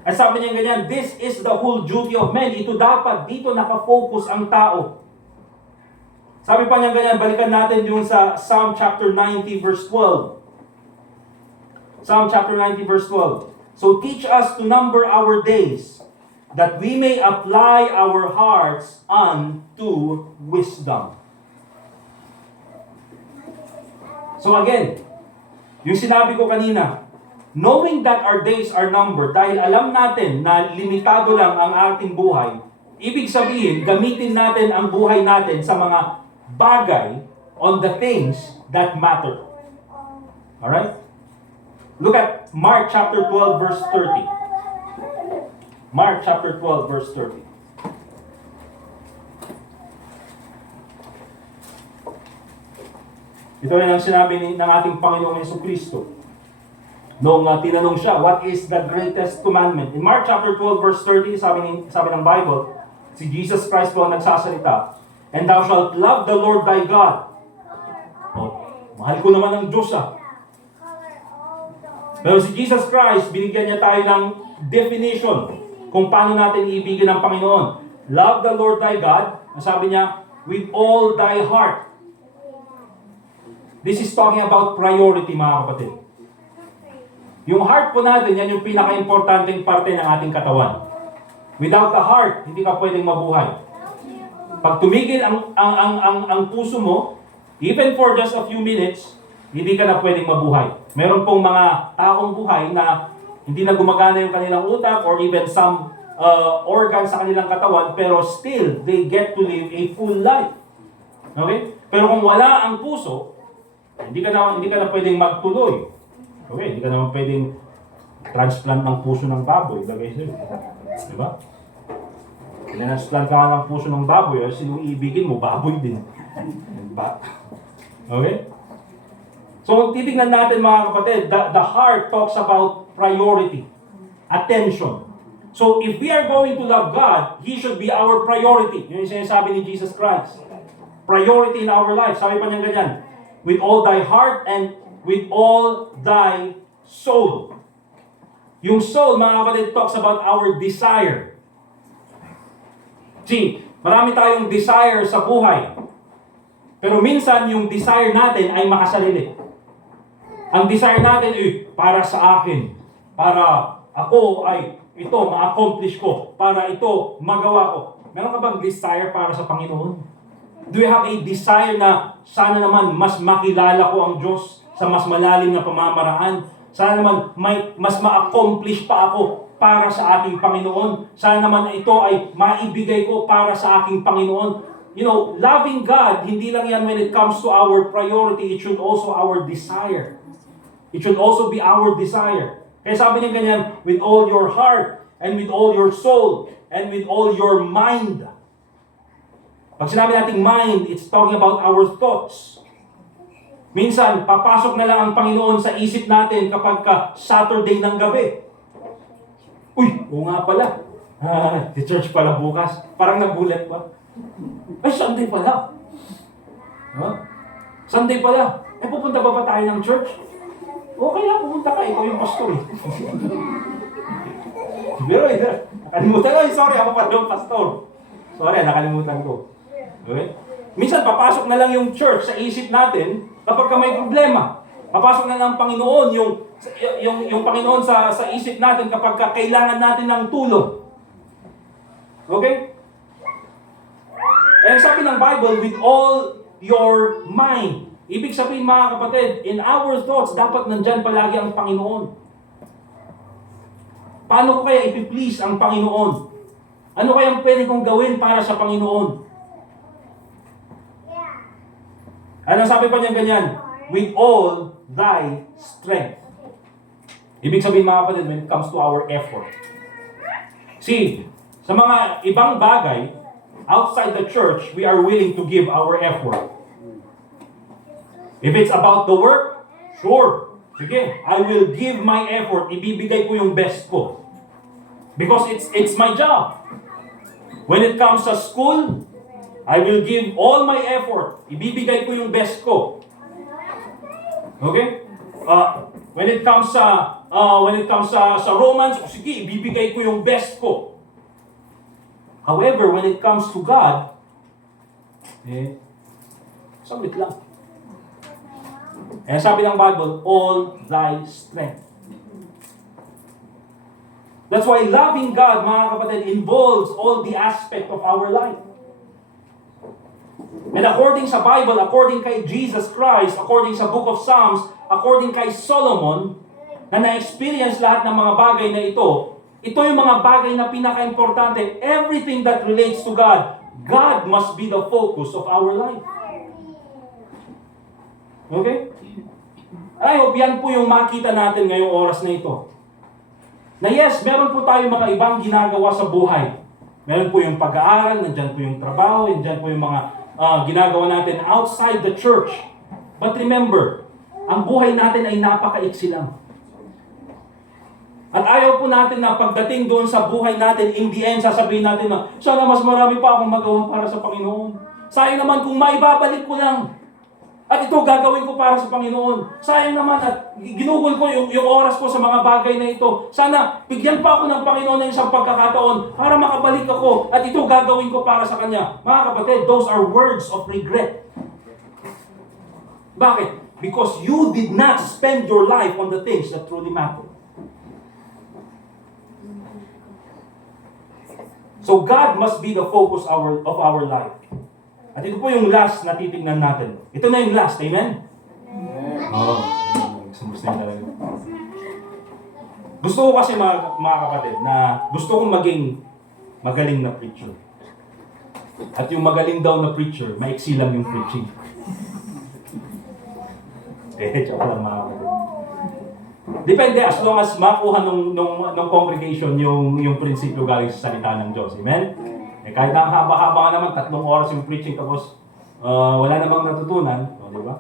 At sabi niya ganyan, this is the whole duty of man. Ito dapat, dito nakafocus ang tao. Sabi pa niya ganyan, balikan natin yung sa Psalm chapter 90 verse 12. Psalm chapter 90 verse 12. So teach us to number our days, that we may apply our hearts unto wisdom. So again, yung sinabi ko kanina, knowing that our days are numbered, dahil alam natin na limitado lang ang ating buhay, ibig sabihin, gamitin natin ang buhay natin sa mga bagay on the things that matter. Alright? Look at Mark chapter 12 verse 30. Mark chapter 12 verse 30. Ito rin ang sinabi ng ating Panginoong Jesucristo. Noong tinanong siya, what is the greatest commandment? In Mark chapter 12 verse 30, sabi ng Bible, si Jesus Christ po ang nagsasalita, and thou shalt love the Lord thy God. Oh, mahal ko naman ang Diyos Pero si Jesus Christ, binigyan niya tayo ng definition kung paano natin iibigin ang Panginoon. Love the Lord thy God, sabi niya, with all thy heart. This is talking about priority, mga kapatid. Yung heart po natin, yan yung pinaka-importanting parte ng ating katawan. Without the heart, hindi ka pwedeng mabuhay. Pag tumigil ang puso mo, even for just a few minutes, hindi ka na pwedeng mabuhay. Meron pong mga taong buhay na hindi na gumagana yung kanilang utak or even some organs sa kanilang katawan, pero still, they get to live a full life. Okay? Pero kung wala ang puso, hindi ka na pwedeng magtuloy. Okay, hindi ka naman pwedeng transplant ng puso ng baboy. Lagay sa'yo. Diba? Transplant ka ng puso ng baboy, sinong iibigin mo, baboy din. Diba? Okay? So, titignan natin mga kapatid, the heart talks about priority, attention. So, if we are going to love God, He should be our priority. Yun yung sinasabi ni Jesus Christ. Priority in our life. Sabi pa niya ganyan, with all thy heart and with all thy soul. Yung soul, mga kapatid, talks about our desire. See, marami tayong desire sa buhay. Pero minsan, yung desire natin ay makasarili. Ang desire natin ay para sa akin. Para ako ay ito, ma-accomplish ko. Para ito, magawa ko. Meron ka bang desire para sa Panginoon? Do you have a desire na sana naman mas makilala ko ang Diyos sa mas malalim na pamamaraan? Sana naman mas ma-accomplish pa ako para sa aking Panginoon. Sana naman ito ay maibigay ko para sa aking Panginoon. You know, loving God, hindi lang yan when it comes to our priority, it should also our desire. It should also be our desire. Kaya sabi niya ganyan, with all your heart, and with all your soul, and with all your mind. Pag sinabi nating mind, it's talking about our thoughts. Minsan, papasok na lang ang Panginoon sa isip natin kapag Saturday ng gabi. Uy, oo nga pala. Di church pala bukas. Parang nagulat pa. Ay, Sunday pala. Huh? Sunday pala. Pupunta ba tayo ng church? Okay lang, pupunta ka. Ikaw yung pastor eh. Pero nakalimutan ko. Sorry, ako pa yung pastor. Sorry, nakalimutan ko. Okay? Minsan, papasok na lang yung church sa isip natin kapag may problema. Papasok na lang ang Panginoon, yung Panginoon sa isip natin kapag kailangan natin ng tulong. Okay? Eh, sabi ng Bible, with all your mind. Ibig sabihin mga kapatid, in our thoughts, dapat nandyan palagi ang Panginoon. Paano ko kaya ipiplease ang Panginoon? Ano kaya pwede kong gawin para sa Panginoon? Ano sabi pa niya ganyan? With all thy strength. Ibig sabihin mga kapatid, when it comes to our effort. See, sa mga ibang bagay, outside the church, we are willing to give our effort. If it's about the work, sure. Sige, I will give my effort. Ibibigay ko yung best ko. Because it's my job. When it comes to school, I will give all my effort. Ibibigay ko yung best ko. Okay? When it comes sa romance, sige, ibibigay ko yung best ko. However, when it comes to God, sabit lang. Sabi ng Bible, all thy strength. That's why loving God, mga kapatid, involves all the aspect of our life. And according sa Bible, according kay Jesus Christ, according sa Book of Psalms, according kay Solomon, na na-experience lahat ng mga bagay na ito yung mga bagay na pinaka-importante. Everything that relates to God, God must be the focus of our life. Okay? I hope yan po yung makita natin ngayong oras na ito. Na yes, meron po tayo mga ibang ginagawa sa buhay. Meron po yung pag-aaral, nandyan po yung trabaho, nandyan po yung mga ginagawa natin outside the church. But remember, ang buhay natin ay napakaiksi lang. At ayaw po natin na pagdating doon sa buhay natin, in the end, sasabihin natin na, sana mas marami pa akong magawa para sa Panginoon. Sayang naman kung maibabalik ko lang. At ito gagawin ko para sa Panginoon. Sayang naman at ginugol ko yung oras ko sa mga bagay na ito. Sana bigyan pa ako ng Panginoon ng isang pagkakataon para makabalik ako at ito gagawin ko para sa Kanya. Mga kapatid, those are words of regret. Bakit? Because you did not spend your life on the things that truly matter. So God must be the focus of our life. At ito po yung last na titignan natin. Ito na yung last, amen? Oo. Sumusta yung talaga. Gusto ko kasi mga kapatid na gusto kong maging magaling na preacher. At yung magaling daw na preacher, maiksi lang yung preaching. Joke lang mga kapatid. Depende as long as makuha nung congregation yung prinsipyo galing sa salita ng Diyos. Amen? Kahit ang haba-haba naman, 3 oras yung preaching tapos wala namang natutunan. Di ba?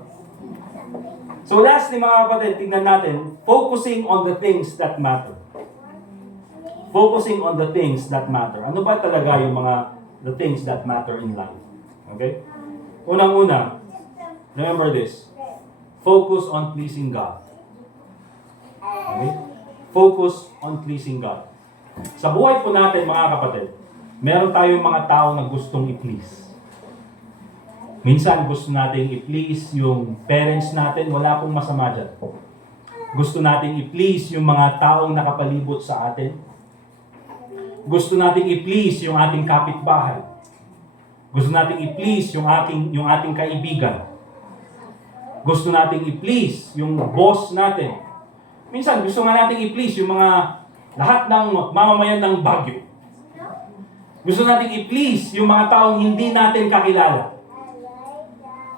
So lastly mga kapatid, tingnan natin, focusing on the things that matter. Focusing on the things that matter. Ano ba talaga yung the things that matter in life? Okay? Unang-una, remember this. Focus on pleasing God. Okay? Focus on pleasing God. Sa buhay po natin mga kapatid, meron tayong mga tao na gustong i-please. Minsan gusto natin i-please yung parents natin, wala pong masama dyan. Gusto natin i-please yung mga taong nakapalibot sa atin. Gusto natin i-please yung ating kapitbahay. Gusto natin i-please yung ating kaibigan. Gusto natin i-please yung boss natin. Minsan gusto nga natin i-please yung mga lahat ng mamamayan ng Baguio. Gusto natin i-please yung mga taong hindi natin kakilala.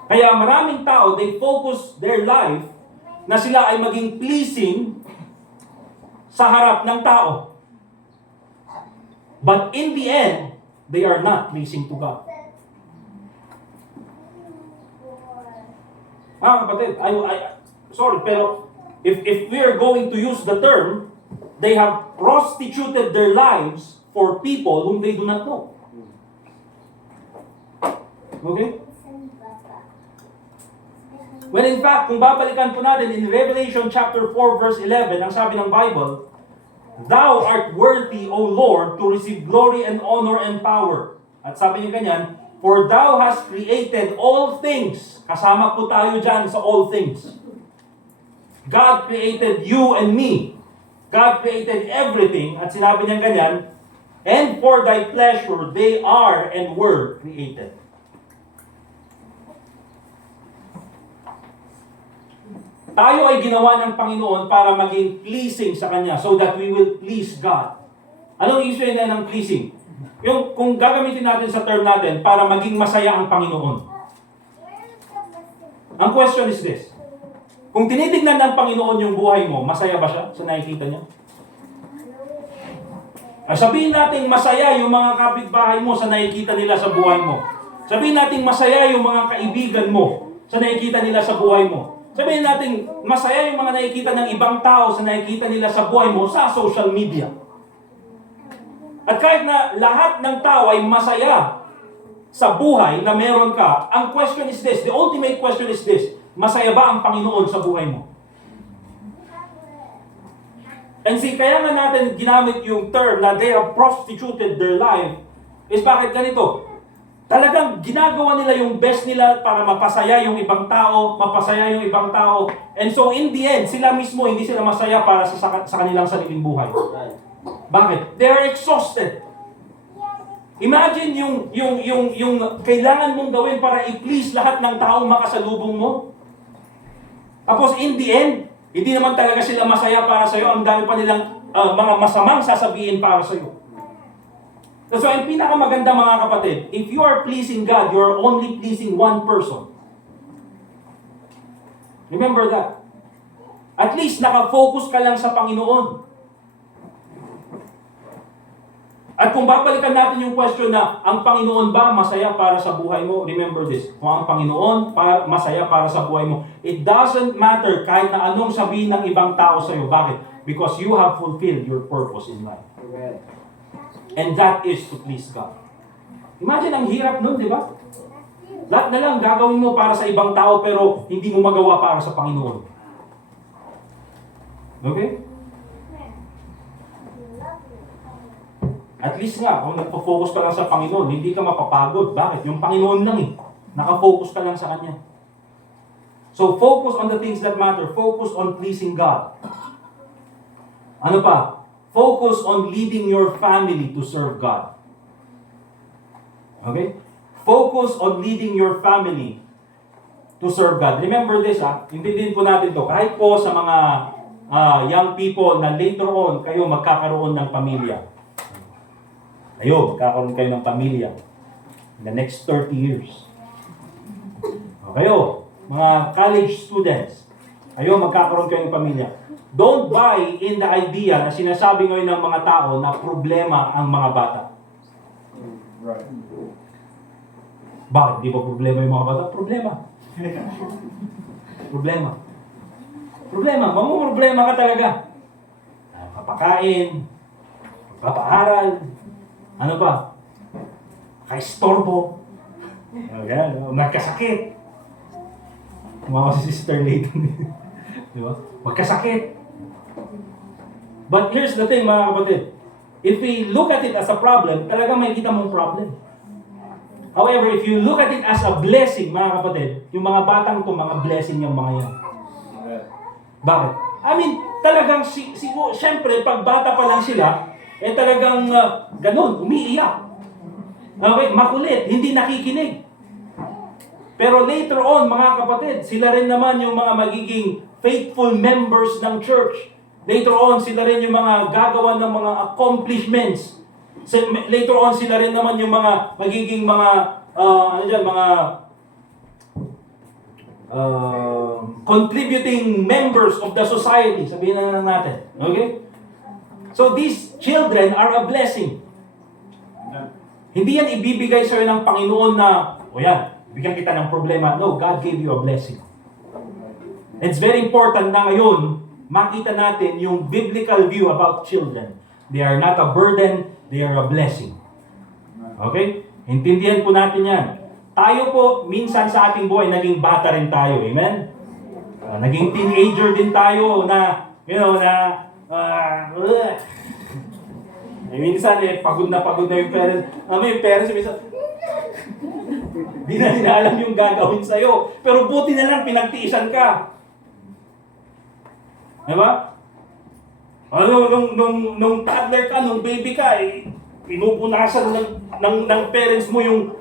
Kaya maraming tao, they focus their life na sila ay maging pleasing sa harap ng tao. But in the end, they are not pleasing to God. Kapatid, sorry, pero if we are going to use the term, they have prostituted their lives for people whom they do not know. Okay? When in fact, kung babalikan po natin in Revelation chapter 4 verse 11, ang sabi ng Bible, Thou art worthy, O Lord, to receive glory and honor and power. At sabi niya ganyan, For Thou hast created all things. Kasama po tayo dyan sa all things. God created you and me. God created everything. At sinabi niya ganyan, And for Thy pleasure, they are and were created. Tayo ay ginawa ng Panginoon para maging pleasing sa Kanya so that we will please God. Anong issue na ng pleasing? Yung kung gagamitin natin sa term natin para maging masaya ang Panginoon. Ang question is this. Kung tinitignan ng Panginoon yung buhay mo, masaya ba siya sa nakikita niya? Sabihin natin masaya yung mga kapitbahay mo sa nakikita nila sa buhay mo. Sabihin natin masaya yung mga kaibigan mo sa nakikita nila sa buhay mo. Sabihin natin masaya yung mga nakikita ng ibang tao sa nakikita nila sa buhay mo sa social media. At kahit na lahat ng tao ay masaya sa buhay na meron ka, ang question is this, the ultimate question is this, masaya ba ang Panginoon sa buhay mo? And see, kaya nga natin ginamit yung term na they have prostituted their life is bakit ganito? Talagang ginagawa nila yung best nila para mapasaya yung ibang tao, and so in the end, sila mismo hindi sila masaya para sa kanilang sariling buhay. Bakit? They are exhausted. Imagine yung kailangan mong gawin para i-please lahat ng taong makasalubong mo. Tapos in the end, hindi naman talaga sila masaya para sa'yo. Ang dami pa nilang mga masamang sasabihin para sa'yo. So, ang pinakamaganda mga kapatid, if you are pleasing God, you are only pleasing one person. Remember that. At least nakafocus ka lang sa Panginoon. At kung babalikan natin yung question na, ang Panginoon ba masaya para sa buhay mo? Remember this. Kung ang Panginoon masaya para sa buhay mo, it doesn't matter kahit na anong sabihin ng ibang tao sa iyo. Bakit? Because you have fulfilled your purpose in life. And that is to please God. Imagine ang hirap nun, di ba? Lahat na lang gagawin mo para sa ibang tao pero hindi mo magawa para sa Panginoon. Okay? At least nga, kung nagpo-focus ka lang sa Panginoon, hindi ka mapapagod. Bakit? Yung Panginoon lang eh. Nakafocus ka lang sa Kanya. So, focus on the things that matter. Focus on pleasing God. Ano pa? Focus on leading your family to serve God. Okay? Focus on leading your family to serve God. Remember this, intindihin po natin to. Kahit po sa mga young people na later on, kayo magkakaroon ng pamilya. Kayo, magkakaroon kayo ng pamilya in the next 30 years. O kayo, mga college students, kayo magkakaroon kayo ng pamilya. Don't buy in the idea na sinasabi ngayon ng mga tao na problema ang mga bata. Right. Bakit? Di ba problema yung mga bata? Problema. Problema. Problema. Mamumroblema ka talaga. Kapakain, kapaaral, ano ba? Kaistorbo. Magkasakit. Tumawa si Sister Layton. Di ba? Magkasakit. But here's the thing, mga kapatid. If we look at it as a problem, talaga may kita mong problem. However, if you look at it as a blessing, mga kapatid, yung mga batang to, mga blessing yung mga yan. Bakit? I mean, talagang siyempre, pag bata pa lang sila, talagang ganun, umiiyak. Okay, makulit, hindi nakikinig. Pero later on, mga kapatid, sila rin naman yung mga magiging faithful members ng church. Later on, sila rin yung mga gagawa ng mga accomplishments. Later on, sila rin naman yung mga magiging mga, contributing members of the society. Sabihin na lang natin. Okay? So these children are a blessing. Hindi yan ibibigay sa'yo ng Panginoon na, yan, bigyan kita ng problema. No, God gave you a blessing. It's very important na ngayon, makita natin yung biblical view about children. They are not a burden, they are a blessing. Okay? Intindihan po natin yan. Tayo po, minsan sa ating buhay, naging bata rin tayo. Amen? Naging teenager din tayo na, minsan pagod na yung parents. Yung parents minsan, di na nila alam yung gagawin sa'yo. Pero buti na lang pinagtiisan ka. Diba? Nung toddler ka, nung baby ka, pinupunasan ng parents mo yung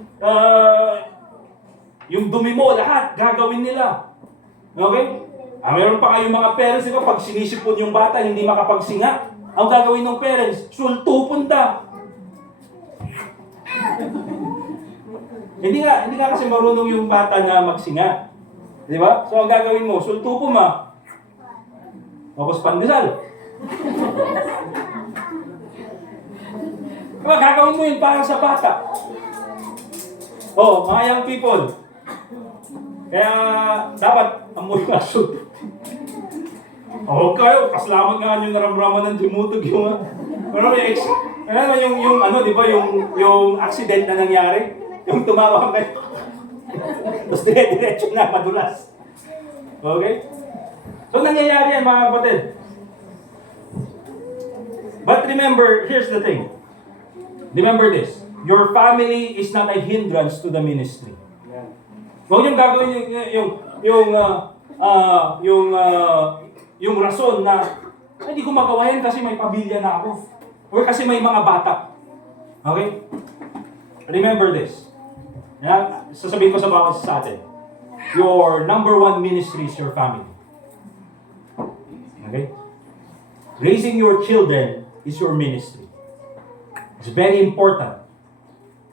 dumi mo, lahat, gagawin nila. Okay? Meron pa kayong mga parents, diba, pag sinisipon yung bata, hindi makapagsinga. Ang gagawin ng parents, sultupon daw. Hindi nga kasi marunong yung bata na magsinga. Di ba? So ang gagawin mo, sultupon ma. Tapos pandesal. Diba, gagawin mo yun para sa bata. Mga young people. Kaya dapat amoy ka shoot. Kayo, kaslamat nga yung naramdaman ng dimutog yung di ba, yung accident na nangyari, yung tumawag kayo. Tapos dire-diretso na, madulas. Okay? So nangyayari yan, mga kapatid. But remember, here's the thing. Remember this. Your family is not a hindrance to the ministry. Huwag yung gagawin yung rason na hindi ko magawa yan kasi may pamilya na ako. Or kasi may mga bata. Okay? Remember this. Sasabihin ko sa bawat sa atin. Your number one ministry is your family. Okay? Raising your children is your ministry. It's very important.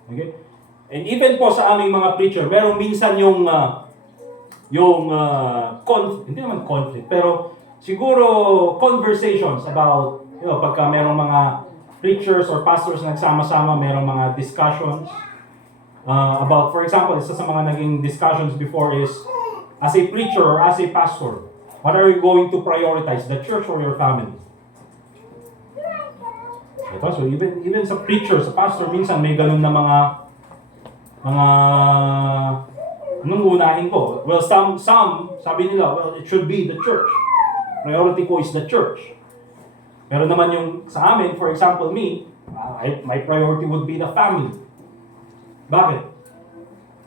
Okay? And even po sa aming mga preacher, merong minsan yung yung hindi naman conflict, pero siguro conversations about, pagka merong mga preachers or pastors na nagsama-sama, merong mga discussions about, for example, isa sa mga naging discussions before is, as a preacher or as a pastor, what are you going to prioritize, the church or your family? Ito, so even sa preacher, sa pastor, minsan may ganun na mga anong unahin ko? Well, some sabi nila, well, it should be the church. Priority ko is the church. Pero naman yung sa amin, for example, my priority would be the family. Bakit?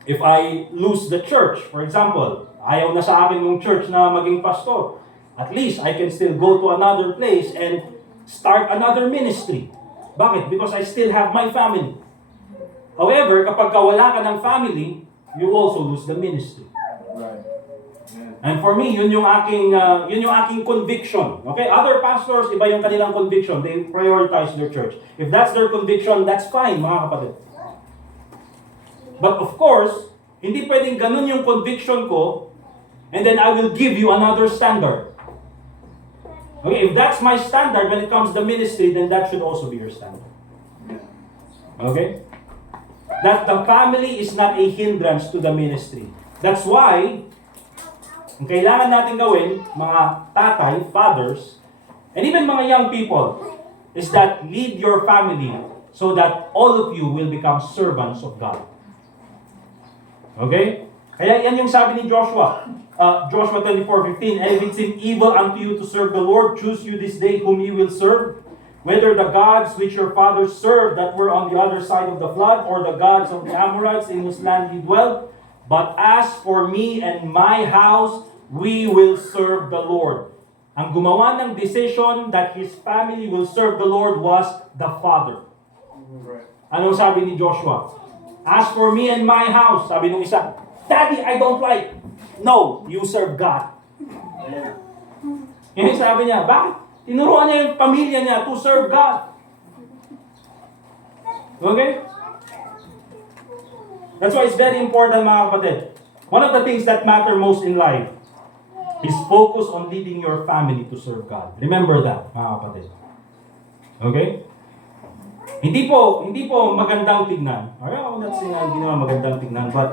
If I lose the church, for example, ayaw na sa akin yung church na maging pastor, at least I can still go to another place and start another ministry. Bakit? Because I still have my family. However, kapag wala ka ng family, you also lose the ministry. Right. And for me, yun yung aking conviction. Okay? Other pastors, iba yung kanilang conviction. They prioritize their church. If that's their conviction, that's fine, mga kapatid. But of course, hindi pwedeng ganun yung conviction ko, and then I will give you another standard. Okay? If that's my standard when it comes to ministry, then that should also be your standard. Okay? That the family is not a hindrance to the ministry. That's why, ang kailangan natin gawin, mga tatay, fathers, and even mga young people, is that lead your family so that all of you will become servants of God. Okay? Kaya yan yung sabi ni Joshua. Joshua 24:15, and if it seem evil unto you to serve the Lord, choose you this day whom you will serve, whether the gods which your fathers served that were on the other side of the flood, or the gods of the Amorites in whose land you dwell. But as for me and my house, we will serve the Lord. Ang gumawa ng decision that his family will serve the Lord was the father. Anong sabi ni Joshua? As for me and my house, sabi nung isa, Daddy, I don't like. No, you serve God. Yung sabi niya, bakit? Tinuruan niya yung pamilya niya to serve God. Okay? That's why it's very important, mga kapatid. One of the things that matter most in life is focus on leading your family to serve God. Remember that, mga kapatid. Okay? Hindi po magandang tignan. I'm not saying hindi naman magandang tignan, but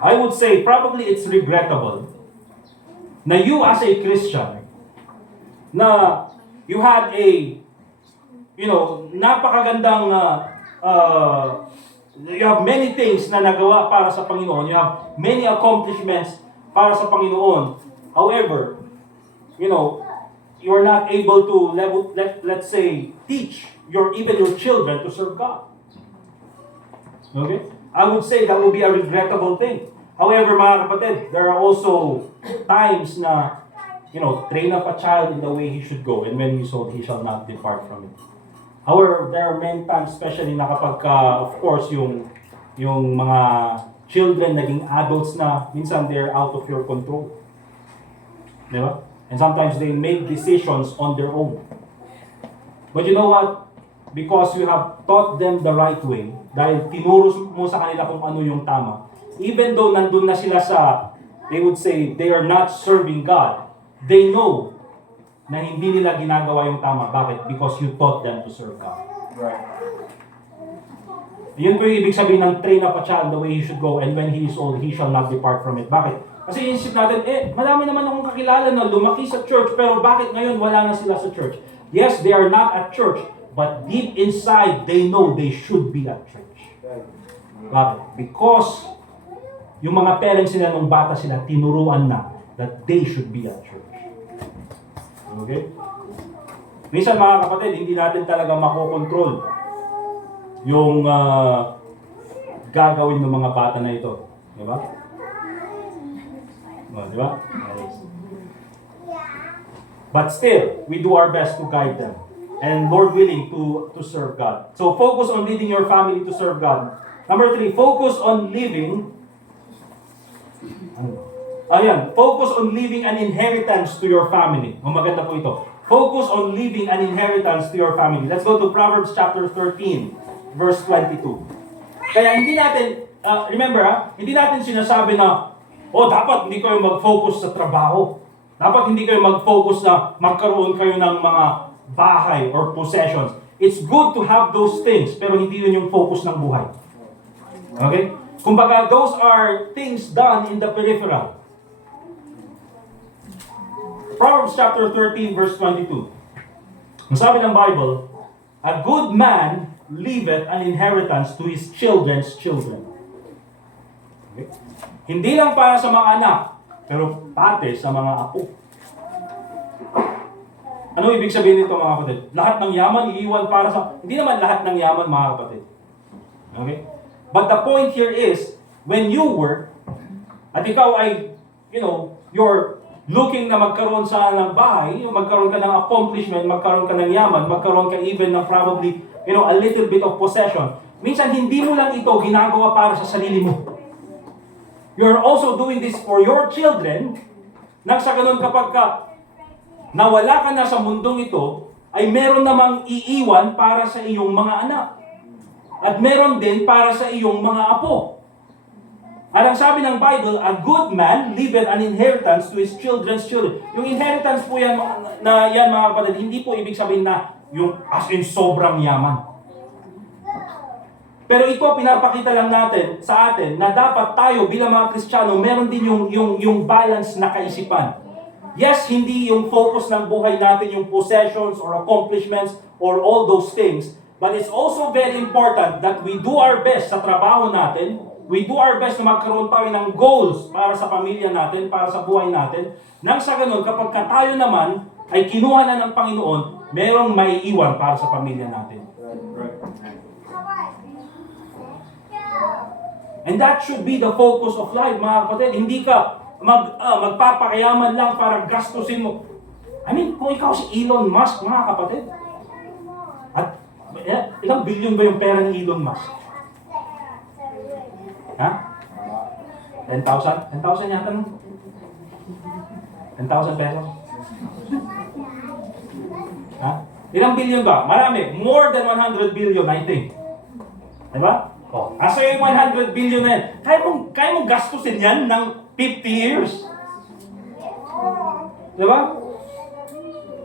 I would say probably it's regrettable na you as a Christian, na you had a, napakagandang, you have many things na nagawa para sa Panginoon. You have many accomplishments para sa Panginoon. However, you are not able to, let's say, teach even your children to serve God. Okay? I would say that would be a regrettable thing. However, mga kapatid, there are also times na, train up a child in the way he should go, and when he is old, he shall not depart from it. However, there are many times, especially na kapag, of course, yung mga children naging adults na, minsan they're out of your control. Di ba? And sometimes they make decisions on their own. But you know what? Because you have taught them the right way, dahil tinuro mo sa kanila kung ano yung tama, even though nandun na sila sa, they would say, they are not serving God, they know na hindi nila ginagawa yung tama. Bakit? Because you taught them to serve God. Right. Yun po yung ibig sabihin ng train up a child the way he should go, and when he is old, he shall not depart from it. Bakit? Kasi inisip natin, madami naman akong kakilala na lumaki sa church, pero bakit ngayon wala na sila sa church? Yes, they are not at church, but deep inside, they know they should be at church. Bakit? Because yung mga parents nila nung bata sila, tinuruan na that they should be at church. Okay? Minsan mga kapatid, hindi natin talaga makokontrol yung gagawin ng mga bata na ito. Di ba? Di ba? But still, we do our best to guide them. And Lord willing, to serve God. So focus on leading your family to serve God. Number 3, focus on living. Focus on leaving an inheritance to your family. Maganda po ito. Focus on leaving an inheritance to your family. Let's go to Proverbs chapter 13, verse 22. Kaya hindi natin, remember hindi natin sinasabi na, O dapat hindi kayo mag-focus sa trabaho. Dapat hindi kayo mag-focus na magkaroon kayo ng mga bahay or possessions. It's good to have those things, pero hindi yun yung focus ng buhay. Okay? Kumbaga, those are things done in the peripheral. Proverbs chapter 13, verse 22. Ang sabi ng Bible, a good man leaveth an inheritance to his children's children. Okay? Hindi lang para sa mga anak, pero pati sa mga apo. Ano ibig sabihin nito mga kapatid? Lahat ng yaman iiwan para sa... Hindi naman lahat ng yaman mga kapatid. Okay? But the point here is, when you work, at ikaw ay, you're looking na magkaroon sa ng bahay, magkaroon ka ng accomplishment, magkaroon ka ng yaman, magkaroon ka even ng probably, a little bit of possession. Minsan, hindi mo lang ito ginagawa para sa sarili mo. You're also doing this for your children, nang sa ganun kapag ka nawala ka na sa mundong ito, ay meron namang iiwan para sa iyong mga anak. At meron din para sa iyong mga apo. At ang sabi ng Bible, a good man leaveth an inheritance to his children's children. Yung inheritance po yan, mga kapatid, hindi po ibig sabihin na yung as in sobrang yaman. Pero ito, pinapakita lang natin sa atin na dapat tayo bilang mga Kristiyano, meron din yung balance na kaisipan. Yes, hindi yung focus ng buhay natin yung possessions or accomplishments or all those things. But it's also very important that we do our best sa trabaho natin. We do our best na magkaroon tayo ng goals para sa pamilya natin, para sa buhay natin. Nang sa ganun, kapag tayo naman ay kinuha na ng Panginoon, merong maiiwan para sa pamilya natin. And that should be the focus of life, mga kapatid. Hindi ka magpapakayaman lang para gastusin mo. I mean, kung ikaw si Elon Musk, mga kapatid, at ilang billion ba yung pera ni Elon Musk? Ha? 10,000? 10,000 yata no? 10,000 pesos? Ha? Ilang billion ba? Marami. More than 100 billion, I think. Diba? Oh, asa yung 100 billion na yan? Kaya mong gastusin yan ng 50 years. Diba?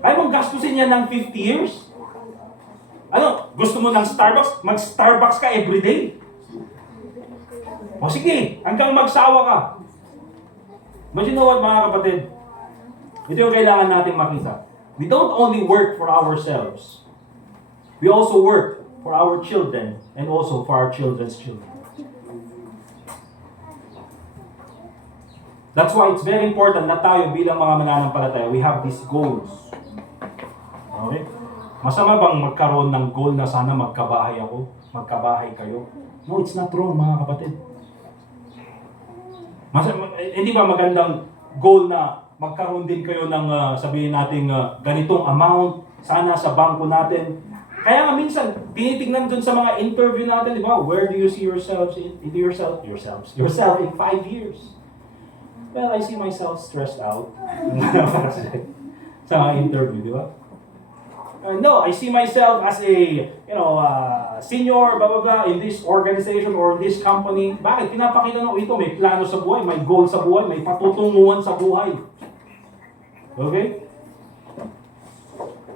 Kaya mong gastusin yan ng 50 years. Ano? Gusto mo ng Starbucks? Mag-Starbucks ka everyday. O sige, hanggang magsawa ka. But you know what, mga kapatid? Ito yung kailangan natin makita. We don't only work for ourselves. We also work for our children and also for our children's children. That's why it's very important na tayo bilang mga mananampalataya, we have these goals. Okay? Masama bang magkaroon ng goal na sana magkabahay ako, magkabahay kayo? No, it's not wrong, mga kapatid. Hindi ba magandang goal na magkaroon din kayo ng sabihin natin ganitong amount sana sa bangko natin? Kaya nga minsan, tinitingnan dun sa mga interview natin, di ba? Where do you see yourselves in 5 years? Well, I see myself stressed out. Sa mga interview, di ba? No, I see myself as a, senior, blah, blah, blah, in this organization or in this company. Bakit? Pinapakita nyo ito, may plano sa buhay, may goal sa buhay, may patutunguhan sa buhay. Okay?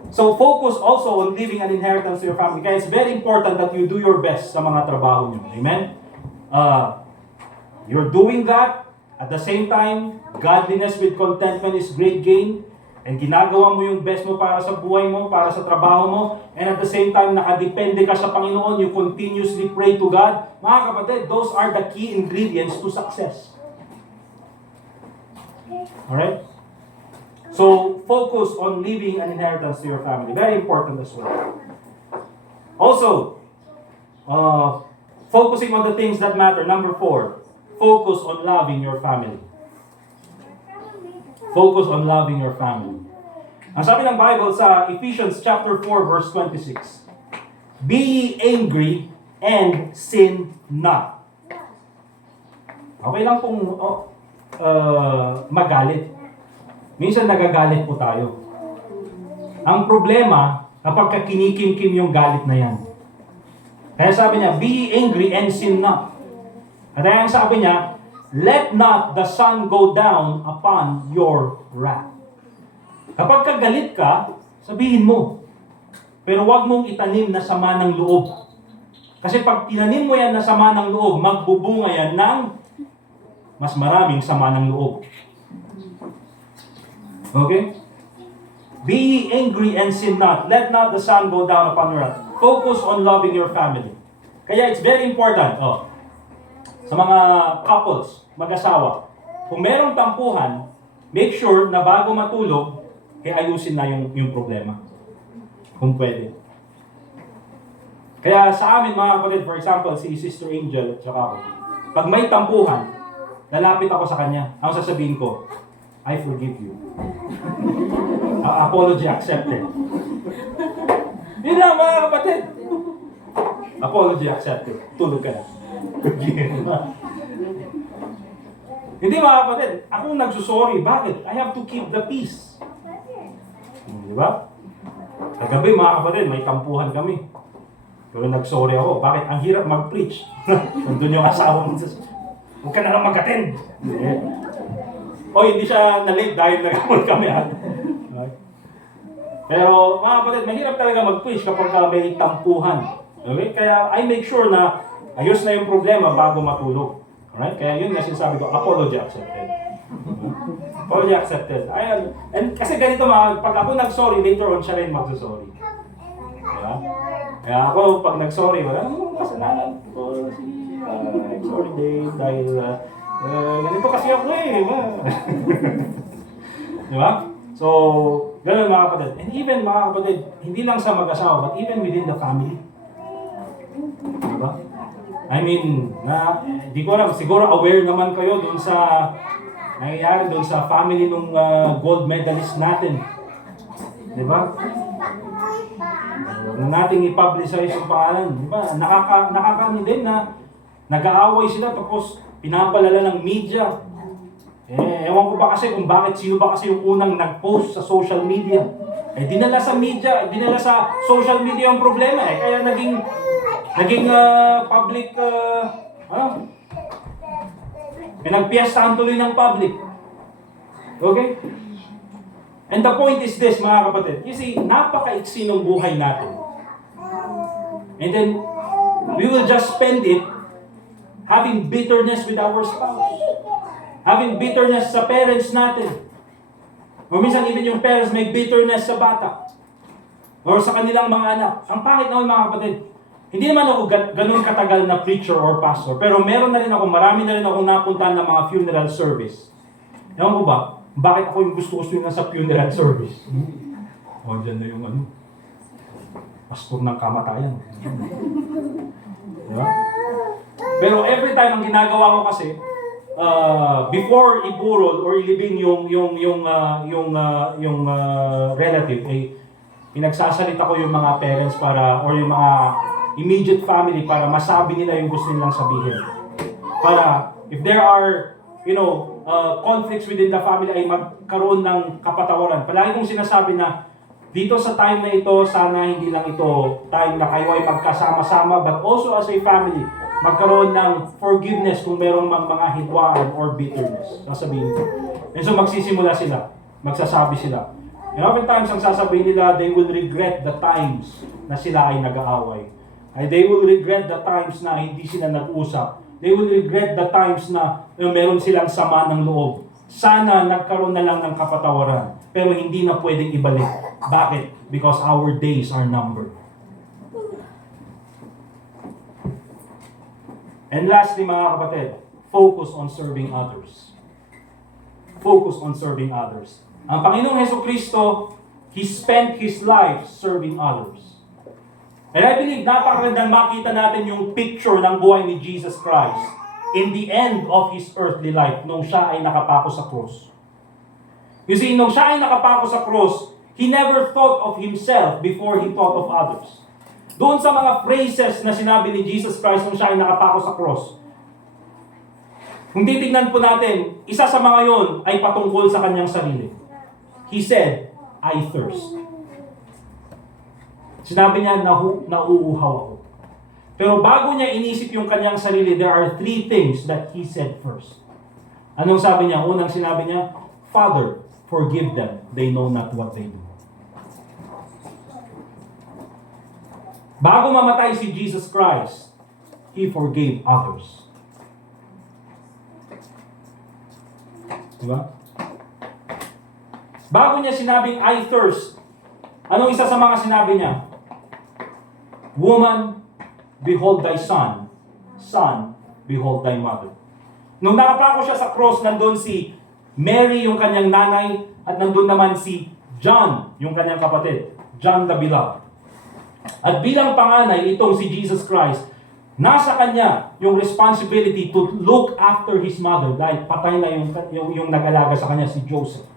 So focus also on leaving an inheritance to your family. Kaya it's very important that you do your best sa mga trabaho nyo. Amen? You're doing that. At the same time, godliness with contentment is great gain. And ginagawa mo yung best mo para sa buhay mo, para sa trabaho mo. And at the same time, nakadepende ka sa Panginoon. You continuously pray to God. Mga kapatid, those are the key ingredients to success. Alright? So, focus on leaving an inheritance to your family. Very important as well. Also, focusing on the things that matter. Number 4, focus on loving your family. Focus on loving your family. Ang sabi ng Bible sa Ephesians chapter 4, verse 26, be ye angry and sin not. Okay lang pong magalit. Minsan nagagalit po tayo. Ang problema, kapag kinikim-kim yung galit na yan. Kaya sabi niya, be angry and sin not. At kaya sabi niya, let not the sun go down upon your wrath. Kapag kagalit ka, sabihin mo. Pero huwag mong itanim na sama ng loob. Kasi pag tinanim mo yan na sama ng loob, magbubunga yan ng mas maraming sama ng loob. Okay? Be ye angry and sin not. Let not the sun go down upon your wrath. Focus on loving your family. Kaya it's very important, sa mga couples, mag-asawa, kung merong tampuhan, make sure na bago matulog, ayusin na yung problema. Kung pwede. Kaya sa amin mga kapatid, for example, si Sister Angel at saka ako, pag may tampuhan, lalapit ako sa kanya. Ang sasabihin ko, I forgive you. Apology accepted. Yun lang mga kapatid. Apology accepted. Tulog ka na. Hindi mga kapatid, ako nagsusorry. Bakit? I have to keep the peace. Di ba? Kagabi mga kapatid, may tampuhan kami. Pero nagsorry ako. Bakit? Ang hirap mag-preach. Nandun yung asawa mo. Huwag ka na lang mag-attend. O hindi siya na-late dahil nag-amol kami. Okay. Pero mga kapatid, mahirap talaga mag-preach kapag may tampuhan. Okay? Kaya I make sure na ayos na yung problema bago matulog. Alright? Kaya yun nga sinasabi ko, apology accepted. Apology accepted. Ayan. And kasi ganito pag ako nag-sorry, later on siya rin magsasorry. Diba? Kaya ako, pag nag-sorry, wala namang kasalanan ko. I'm sorry Dave, dahil ganito kasi ako Diba? So, ganun mga kapatid. And even mga kapatid, hindi lang sa mag-asawa, but even within the family. Diba? I mean, di ko alam, siguro aware naman kayo dun sa nangyayari dun sa family nung gold medalist natin. Diba? Huwag nating i-publicize yung pangalan. Diba? Nakakami din na nag-aaway sila tapos pinapalala ng media. Ewan ko ba kasi kung bakit, sino ba kasi yung unang nag-post sa social media. Dinala sa media, dinala sa social media yung problema kaya naging public, nagpiyastahan tuloy ng public. Okay? And the point is this, mga kapatid. You see, napaka-iksi ng buhay natin. And then, we will just spend it having bitterness with our spouse. Having bitterness sa parents natin. O minsan even yung parents may bitterness sa bata. Or sa kanilang mga anak. Ang pangit naman mga kapatid. Hindi naman ako ganun katagal na preacher or pastor. Pero meron na rin ako, marami na rin akong napuntahan ng mga funeral service. Ewan ko ba, bakit ako yung gusto-gusto yung nasa funeral service? O, dyan na yung pastor ng kamatayan. Diba? Pero every time ang ginagawa ko kasi, before iburol or ilibing yung relative, pinagsasalita ko yung mga parents para, or yung mga immediate family para masabi nila yung gusto nilang sabihin. Para, if there are, conflicts within the family, ay magkaroon ng kapatawaran. Palagi kong sinasabi na, dito sa time na ito, sana hindi lang ito time na kayo ay magkasama-sama, but also as a family, magkaroon ng forgiveness kung merong mga hidwaan or bitterness. Sasabihin ko. And so magsisimula sila, magsasabi sila. And oftentimes, ang sasabihin nila, they will regret the times na sila ay nag-aaway. They will regret the times na hindi sila nag-usap. They will regret the times na meron silang sama ng loob. Sana nagkaroon na lang ng kapatawaran. Pero hindi na pwedeng ibalik. Bakit? Because our days are numbered. And lastly mga kapatid, focus on serving others. Focus on serving others. Ang Panginoong Hesukristo, He spent His life serving others. And I believe napakagandang makita natin yung picture ng buhay ni Jesus Christ in the end of His earthly life nung siya ay nakapako sa cross. You see, nung siya ay nakapako sa cross, He never thought of Himself before He thought of others. Doon sa mga phrases na sinabi ni Jesus Christ nung siya ay nakapako sa cross, kung titignan po natin, isa sa mga yon ay patungkol sa kanyang sarili. He said, I thirst. Sinabi niya, nauuhaw ako. Pero bago niya inisip yung kanyang sarili, there are three things that He said first. Anong sabi niya? Unang sinabi niya, Father, forgive them. They know not what they do. Bago mamatay si Jesus Christ, He forgave others. Diba? Bago niya sinabing, I thirst, anong isa sa mga sinabi niya? Woman, behold thy son. Son, behold thy mother. Nung nakapako siya sa cross, nandun si Mary, yung kanyang nanay, at nandun naman si John, yung kanyang kapatid. John the Beloved. At bilang panganay, itong si Jesus Christ, nasa kanya yung responsibility to look after his mother dahil patay na yung nag-alaga sa kanya, si Joseph.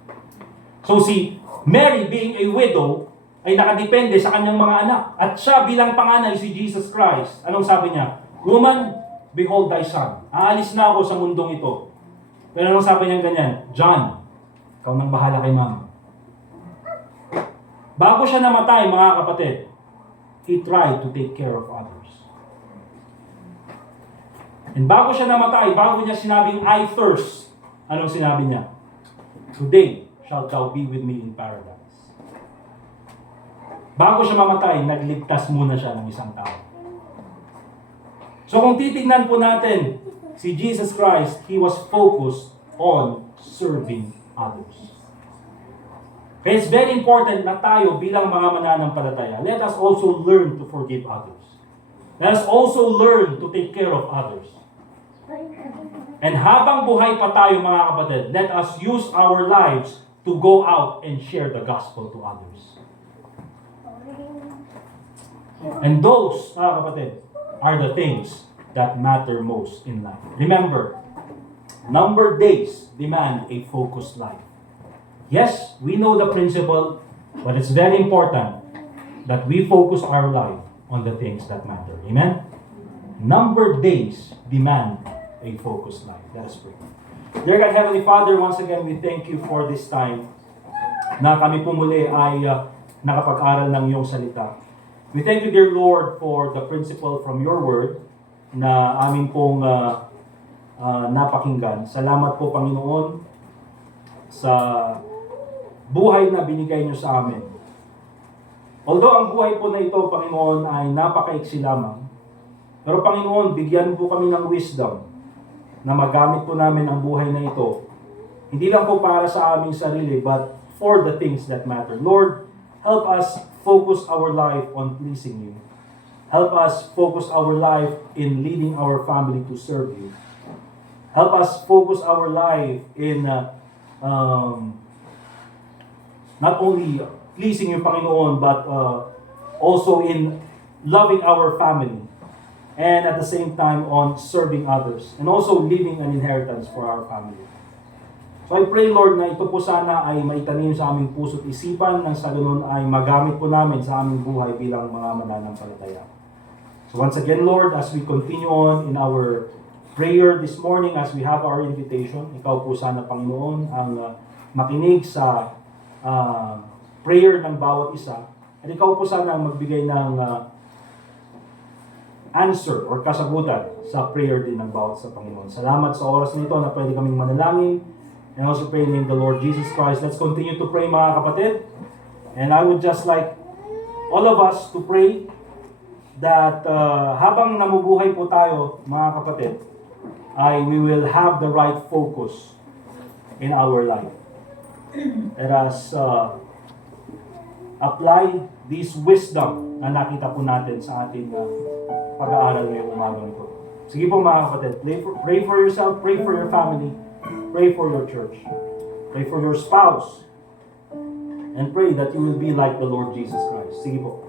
So si Mary, being a widow, ay nakadepende sa kanyang mga anak. At siya bilang panganay, si Jesus Christ, anong sabi niya? Woman, behold thy son. Aalis na ako sa mundong ito. Pero anong sabi niya ganyan? John, ikaw nang bahala kay mama. Bago siya namatay, mga kapatid, he tried to take care of others. And bago siya namatay, bago niya sinabing, I thirst, anong sinabi niya? Today shalt thou be with me in paradise. Bago siya mamatay, nagligtas muna siya ng isang tao. So kung titignan po natin, si Jesus Christ, He was focused on serving others. Kaya it's very important na tayo bilang mga mananampalataya, let us also learn to forgive others. Let us also learn to take care of others. And habang buhay pa tayo mga kapatid, let us use our lives to go out and share the gospel to others. And those, mga kapatid, are the things that matter most in life. Remember, numbered days demand a focused life. Yes, we know the principle, but it's very important that we focus our life on the things that matter. Amen? Numbered days demand a focused life. Let us pray. Dear God, Heavenly Father, once again, we thank you for this time na kami pumuli ay nakapag-aral ng iyong salita. We thank you, dear Lord, for the principle from your word na amin pong napakinggan. Salamat po, Panginoon, sa buhay na binigay niyo sa amin. Although ang buhay po na ito, Panginoon, ay napakaiksi lamang, pero Panginoon, bigyan po kami ng wisdom na magamit po namin ang buhay na ito. Hindi lang po para sa aming sarili, but for the things that matter. Lord, help us focus our life on pleasing you. Help us focus our life in leading our family to serve you. Help us focus our life in not only pleasing you, Panginoon, but also in loving our family. And at the same time on serving others. And also leaving an inheritance for our family. So I pray, Lord, na ito po sana ay maitanim sa aming puso't isipan nang sa ganun ay magamit po namin sa aming buhay bilang mga mananampalataya. So once again, Lord, as we continue on in our prayer this morning, as we have our invitation, ikaw po sana, Panginoon, ang makinig sa prayer ng bawat isa. At ikaw po sana ang magbigay ng answer or kasagutan sa prayer din ng bawat sa Panginoon. Salamat sa oras nito na pwede kaming manalangin. And also pray in the name of the Lord Jesus Christ. Let's continue to pray, mga kapatid. And I would just like all of us to pray that habang namubuhay po tayo, mga kapatid, we will have the right focus in our life. Let us apply this wisdom na nakita po natin sa ating pag-aaral ngayong umagang ito. Sige po, mga kapatid, pray for yourself, pray for your family, pray for your church, pray for your spouse, and pray that you will be like the Lord Jesus Christ. Sige po.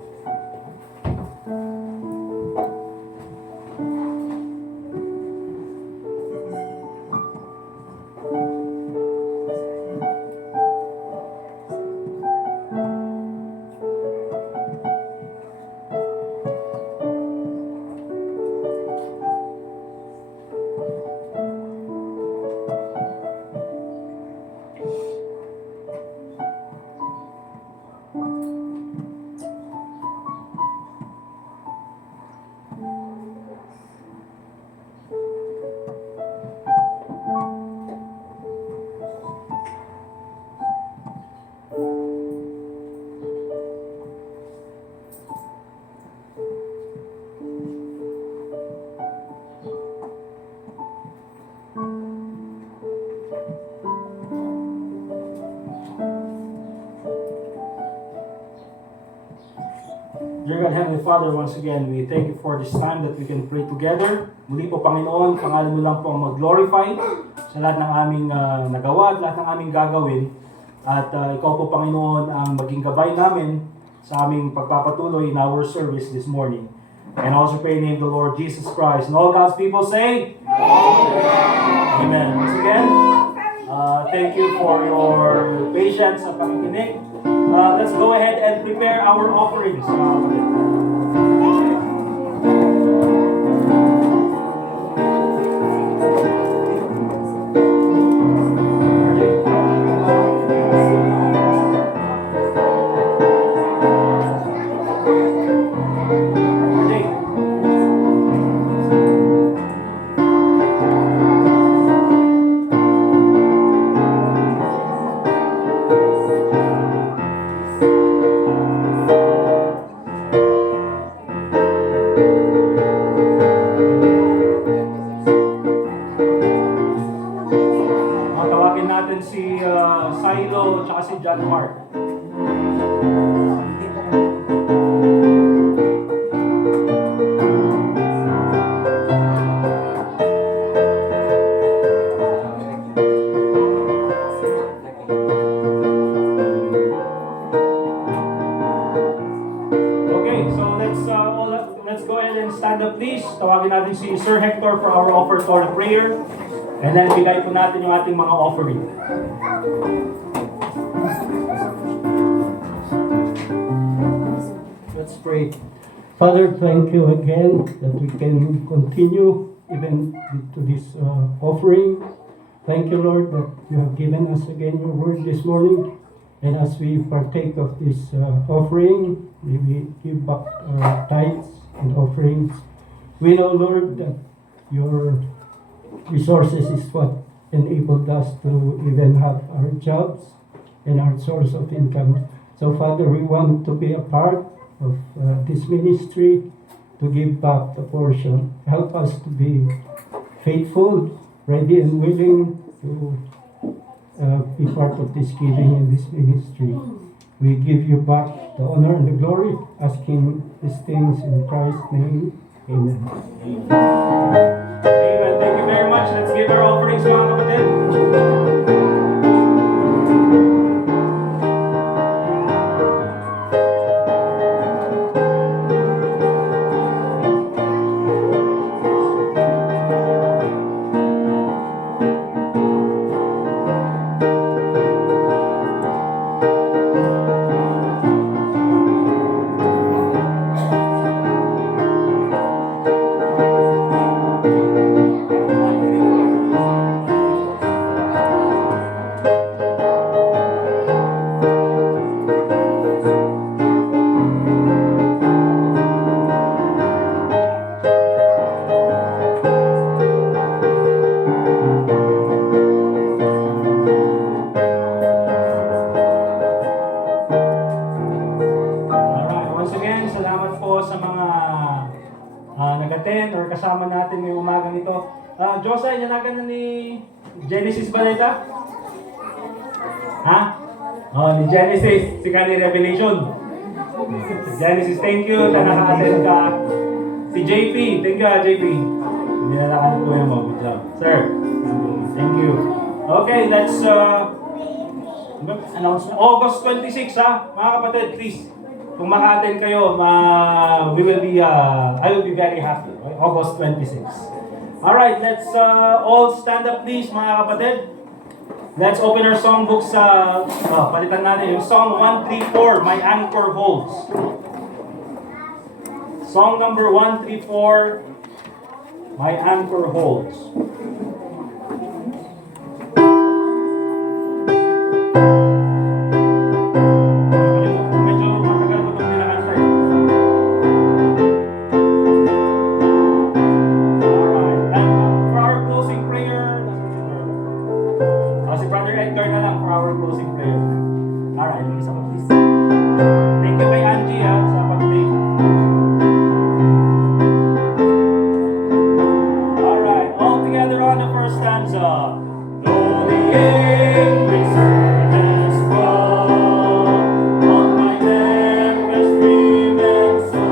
Dear God, Heavenly Father, once again, we thank you for this time that we can pray together. Muli po, Panginoon, pangalan mo lang po ang mag-glorify sa lahat ng aming nagawa at lahat ng aming gagawin. At ikaw po, Panginoon, ang maging gabay namin sa aming pagpapatuloy in our service this morning. And also pray in the name of the Lord Jesus Christ. And all God's people say, Amen. Amen. Once again, thank you for your patience at pakikinig. Let's go ahead and prepare our offerings. Tawagin natin si Silo at si John Mark. Okay, so let's go ahead and stand up please. Tawagin natin si Sir Hector for our offertory prayer. And then bigay po natin yung ating mga offering. Let's pray. Father, thank you again that we can continue even to this offering. Thank you, Lord, that you have given us again your word this morning. And as we partake of this offering, may we give back our tithes and offerings. We know, Lord, that your resources is what enabled us to even have our jobs and our source of income. So, Father, we want to be a part of this ministry, to give back the portion. Help us to be faithful, ready and willing to be part of this giving in this ministry. We give you back the honor and the glory, asking these things in Christ's name. Amen. Amen. Thank you very much. Let's give our offerings, mga kapatid. Alright, once again, salamat po sa mga nag-attend or kasama natin ngayong umagang ito. Josay, nanagan na ni Genesis Baleta? Ha? Oh, ni Genesis, si ni Revelation. Genesis, thank you na naka-attend ka. Si JP, thank you JP. Nilalakan ko yung good job. Sir, thank you. Okay, let's announcement. August 26 mga kapatid, please. Kung maka-attend kayo, I will be very happy. Okay? August 26. Alright, let's all stand up please mga kapatid. Let's open our songbooks palitan natin yung song 134, My Anchor Holds. Song number 134, My Anchor Holds. Medyo matagal ko itong pinakanta. Alright, and for our closing prayer, si Brother Edgar na lang for our closing prayer. Alright, isa mo please. Thank you kay Angie sa pag-take. Alright, all together on the first stanza. Though the increase is fall, on my neck is stream and so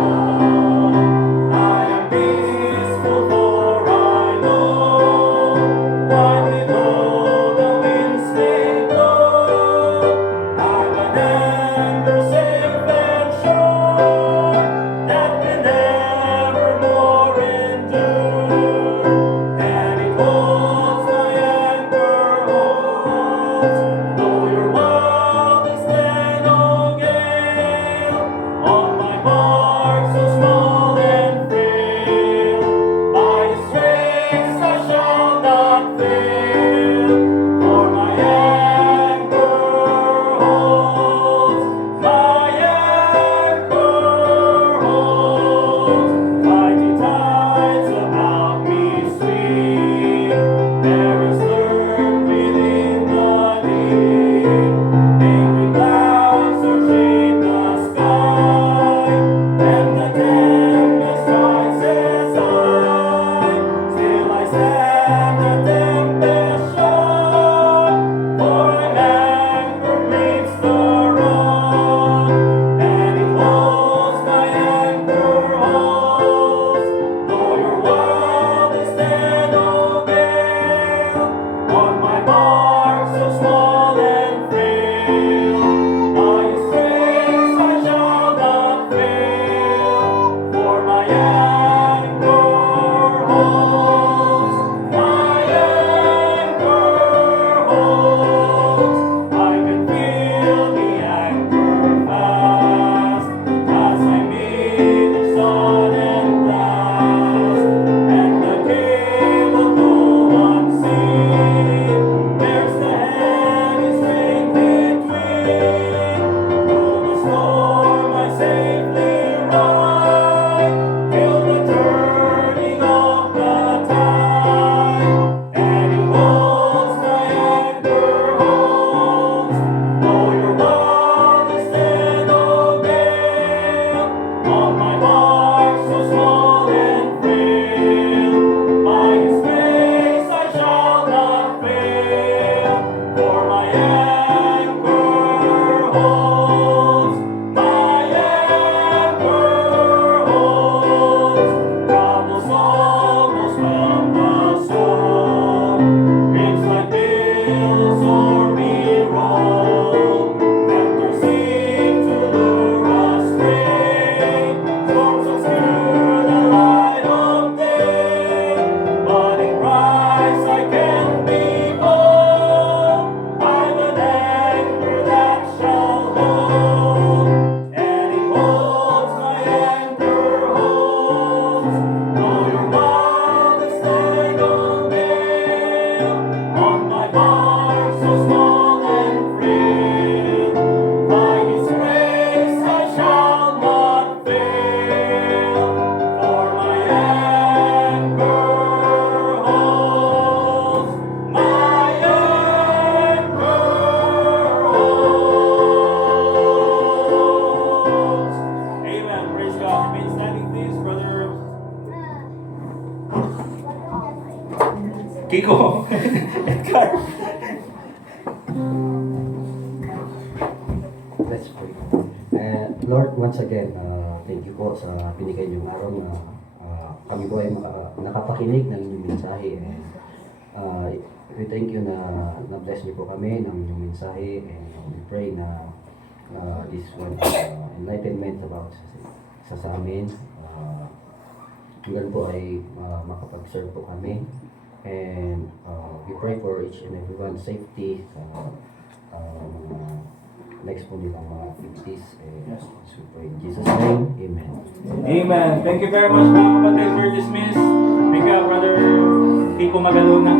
ko. Edgar. Let's pray. Lord, once again, thank you po sa binigay niyong araw na kami po ay nakapakinig ng inyong mensahe. And we thank you na na-bless niyo po kami ng inyong mensahe. And we pray na this one enlightenment about sa amin. Hanggang po ay makapag-serve po kami. And we pray for each and everyone's safety sa next po nilang mga activities. Yes. So pray in Jesus' name, Amen. Amen. Thank you very much mga kapatid. We're dismissed. Thank you, Brother Kiko Magalona.